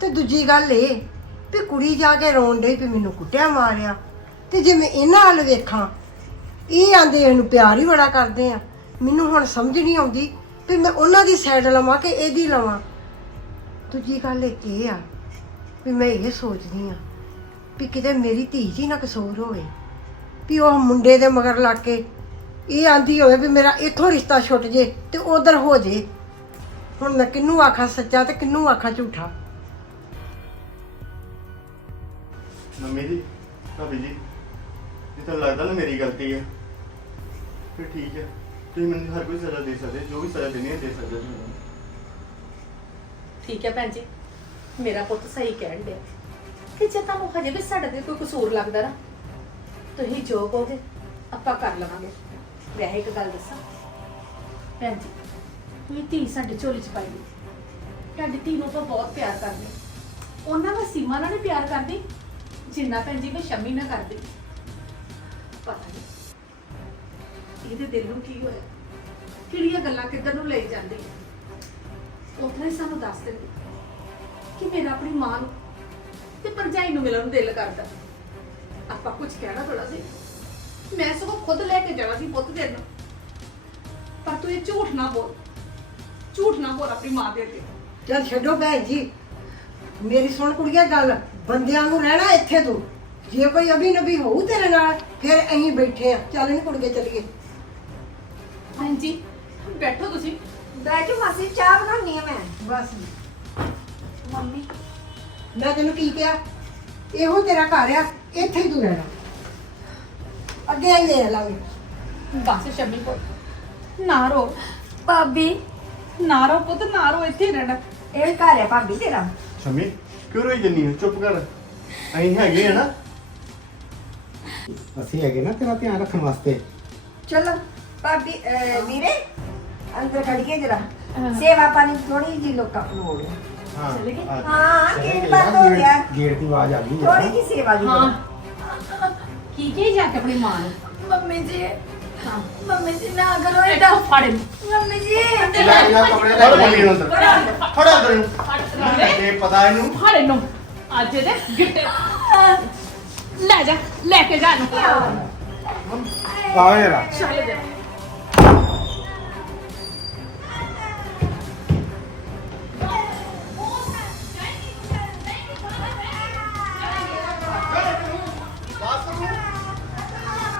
ਤੇ ਦੂਜੀ ਗੱਲ ਇਹ ਵੀ ਕੁੜੀ ਜਾ ਕੇ ਰੋਣ ਡਈ ਵੀ ਮੈਨੂੰ ਕੁੱਟਿਆ ਮਾਰਿਆ। ਤੇ ਜੇ ਮੈਂ ਇਹਨਾਂ ਵੱਲ ਵੇਖਾਂ, ਇਹ ਆਂਦੇ ਇਹਨੂੰ ਪਿਆਰ ਹੀ ਬੜਾ ਕਰਦੇ ਆ। ਮੈਨੂੰ ਹੁਣ ਸਮਝ ਨਹੀਂ ਆਉਂਦੀ ਵੀ ਮੈਂ ਉਹਨਾਂ ਦੀ ਸਾਈਡ ਲਵਾਂ ਕਿ ਇਹਦੀ ਲਵਾਂ। ਦੂਜੀ ਗੱਲ ਇੱਕ ਇਹ ਆ ਵੀ ਮੈਂ ਇਹ ਸੋਚਦੀ ਆ ਵੀ ਕਿਤੇ ਮੇਰੀ ਧੀ ਜੀ ਨਾ ਕਸੂਰ ਹੋਵੇ, ਵੀ ਉਹ ਮੁੰਡੇ ਦੇ ਮਗਰ ਲੱਗ ਕੇ ਇਹ ਆਂਦੀ ਹੋਵੇ ਵੀ ਮੇਰਾ ਇੱਥੋਂ ਰਿਸ਼ਤਾ ਛੁੱਟ ਜੇ ਤੇ ਉਧਰ ਹੋ ਜੇ। ਹੁਣ ਮੈਂ ਕਿਹਨੂੰ ਆਖਾਂ ਸੱਚਾ ਤੇ ਕਿਹਨੂੰ ਆਖਾਂ ਝੂਠਾ? ਮੰਮੀ ਜੀ ਭਾਬੀ ਜੀ ਜੇ ਤੁਹਾਨੂੰ ਲੱਗਦਾ ਨਾ ਮੇਰੀ ਗਲਤੀ ਹੈ ਫਿਰ ਠੀਕ ਹੈ ਤੁਸੀਂ ਮੈਨੂੰ ਹਰ ਕੋਈ ਸਜ਼ਾ ਦੇ ਸਕਦੇ ਹੋ, ਜੋ ਵੀ ਸਜ਼ਾ ਦੇਣੀ ਹੈ ਦੇ ਸਕਦੇ ਹੋ ਤੁਸੀਂ ਮੈਨੂੰ। ਠੀਕ ਹੈ ਭੈਣ ਜੀ ਮੇਰਾ ਪੁੱਤ ਸਹੀ ਕਹਿਣ ਡਿਆ। ਕਿ ਜੇ ਤੁਹਾਨੂੰ ਹਜੇ ਵੀ ਸਾਡੇ ਤੇ ਕੋਈ ਕਸੂਰ ਲੱਗਦਾ ਨਾ ਤੁਸੀਂ ਜੋ ਕਹੋਗੇ ਆਪਾਂ ਕਰ ਲਵਾਂਗੇ। ਵੈਸੇ ਇੱਕ ਗੱਲ ਦੱਸਾਂ। ਭੈਣ ਜੀ ਤੁਸੀਂ ਧੀ ਸਾਡੇ ਝੋਲੀ ਚ ਪਾਈ ਤੁਹਾਡੀ ਧੀ ਨੂੰ ਆਪਾਂ ਬਹੁਤ ਪਿਆਰ ਕਰਦੇ। ਉਹਨਾਂ ਦਾ ਸੀਮਾ ਨਾਲ ਨਹੀਂ ਪਿਆਰ ਕਰਦੀ, ਜਿੰਨਾ ਭੈਣ ਜੀ ਮੈਂ ਸ਼ਮੀ ਨਾਲ ਕਰਦੀ। ਪਤਾ ਨਹੀਂ ਇਹਦੇ ਦਿਲ ਨੂੰ ਕੀ ਹੋਇਆ? ਕਿਹੜੀਆਂ ਗੱਲਾਂ ਕਿੱਧਰ ਨੂੰ ਲਈ ਜਾਂਦੇ? ਹੈ ਉਥੇ ਸਾਨੂੰ ਦੱਸ ਦਿੰਦੇ ਕਿ ਮੇਰਾ ਆਪਣੀ ਮਾਂ ਨੂੰ ਤੇ ਭਰਜਾਈ ਨੂੰ ਮਿਲਣ ਨੂੰ ਦਿਲ ਕਰਦਾ। ਆਪਾਂ ਕੁਝ ਕਹਿਣਾ ਥੋੜਾ ਸੀ। ਮੈਂ ਸਗੋਂ ਖੁਦ ਲੈ ਕੇ ਜਾਣਾ ਸੀ ਪੁੱਤ ਦੇ ਨੂੰ ਪਰ ਤੂੰ ਇਹ ਝੂਠ ਨਾ ਬੋਲ। ਝੂਠ ਨਾ ਬੋਲ ਆਪਣੀ ਮਾਂ ਦੇ ਅੱਗੇ। ਚੱਲ ਛੱਡੋ ਭੈਣ ਜੀ। ਮੇਰੀ ਸੁਣ ਕੁੜੀਏ ਗੱਲ ਬੰਦਿਆਂ ਨੂੰ ਰਹਿਣਾ ਇੱਥੇ ਤੂੰ। ਜੇ ਕੋਈ ਅਭੀ ਨਬੀ ਹੋਊ ਤੇਰੇ ਨਾਲ ਫਿਰ ਅਸੀਂ ਬੈਠੇ ਆ। ਚੱਲ ਨੀ ਕੁੜੀਏ ਚੱਲੀਏ। ਹਾਂਜੀ ਬੈਠੋ ਤੁਸੀਂ। ਬੈਠੋ ਮਾਸੀ ਚਾਹ ਬਣਾਉਣੀ ਆ ਮੈਂ। ਬਸ ਮੰਮੀ। ਮੈਂ ਤੈਨੂੰ ਕੀ ਕਿਹਾ? ਇਹੋ ਤੇਰਾ ਘਰ ਆ ਇੱਥੇ ਹੀ ਤੂੰ ਰਹਿਣਾ। ਅੱਗੇ ਆਈ ਲੈ ਲਾਂਗੇ। ਬਸ ਸ਼ਮੀ ਪੁੱਤ ਨਾ ਰੋ। ਭਾਬੀ ਨਾ ਰੋ ਪੁੱਤ ਨਾ ਰੋ ਇੱਥੇ ਹੀ ਰਹਿਣਾ। ਇਹ ਘਰ ਹੈ ਭਾਬੀ ਤੇਰਾ। ਸ਼ਮੀ ਕਿਉਂ ਰੋਈ ਜੰਨੀ ਹੈ ਚੁੱਪ ਕਰ। ਅਸੀਂ ਹੈਗੇ ਆ ਨਾ। ਅਸੀਂ ਹੈਗੇ ਨਾ ਤੇਰਾ ਧਿਆਨ ਰੱਖਣ ਵਾਸਤੇ। ਚਲੋ ਭਾਬੀ ਅਹ, ਵੀਰੇ ਅੰਦਰ ਖੜੀਏ ਜਰਾ। ਸੇਵਾ ਪਾਣੀ ਥੋੜੀ ਜੀ ਲੋਕਾਂ ਨੂੰ ਹੋ ਗਿਆ ਹਾਂ ਚਲੇ ਗਏ? ਆ- ਹਾਂ ਗੇਟ ਬੰਦ ਹੋ ਗਿਆ। ਗੇਟ ਦੀ ਆਵਾਜ਼ ਆ ਗਈ ਹੈ ਥੋੜੀ ਜੀ ਸੇਵਾ ਜੀ ਹਾਂ। ਕੀ ਕੀ ਜਾ ਕੇ ਆਪਣੀ ਮਾਂ ਨੂੰ? ਮੰਮੀ ਜੀ ਹਾਂ। ਮੰਮੀ ਜੀ ਨਾ ਕਰੋ ਇੱਡਾ ਏਦਾਂ ਫੜ ਇਹਨੂੰ। ਮੰਮੀ ਜੀ। ਲੈ ਜਾ ਕੱਪੜੇ ਫੜ ਮੰਮੀ ਨੂੰ ਅੰਦਰ। ਫੜ ਅੰਦਰ ਫੜ। ਇਹ ਪਤਾ ਇਹਨੂੰ। ਫੜ ਇਹਨੂੰ। ਅੱਜ ਇਹਦੇ ਗਿੱਟੇ। ਲੈ ਜਾ ਲੈ ਕੇ ਜਾ ਇਹਨੂੰ। ਆ ਯਾਰ। ਚੱਲ ਜਾ।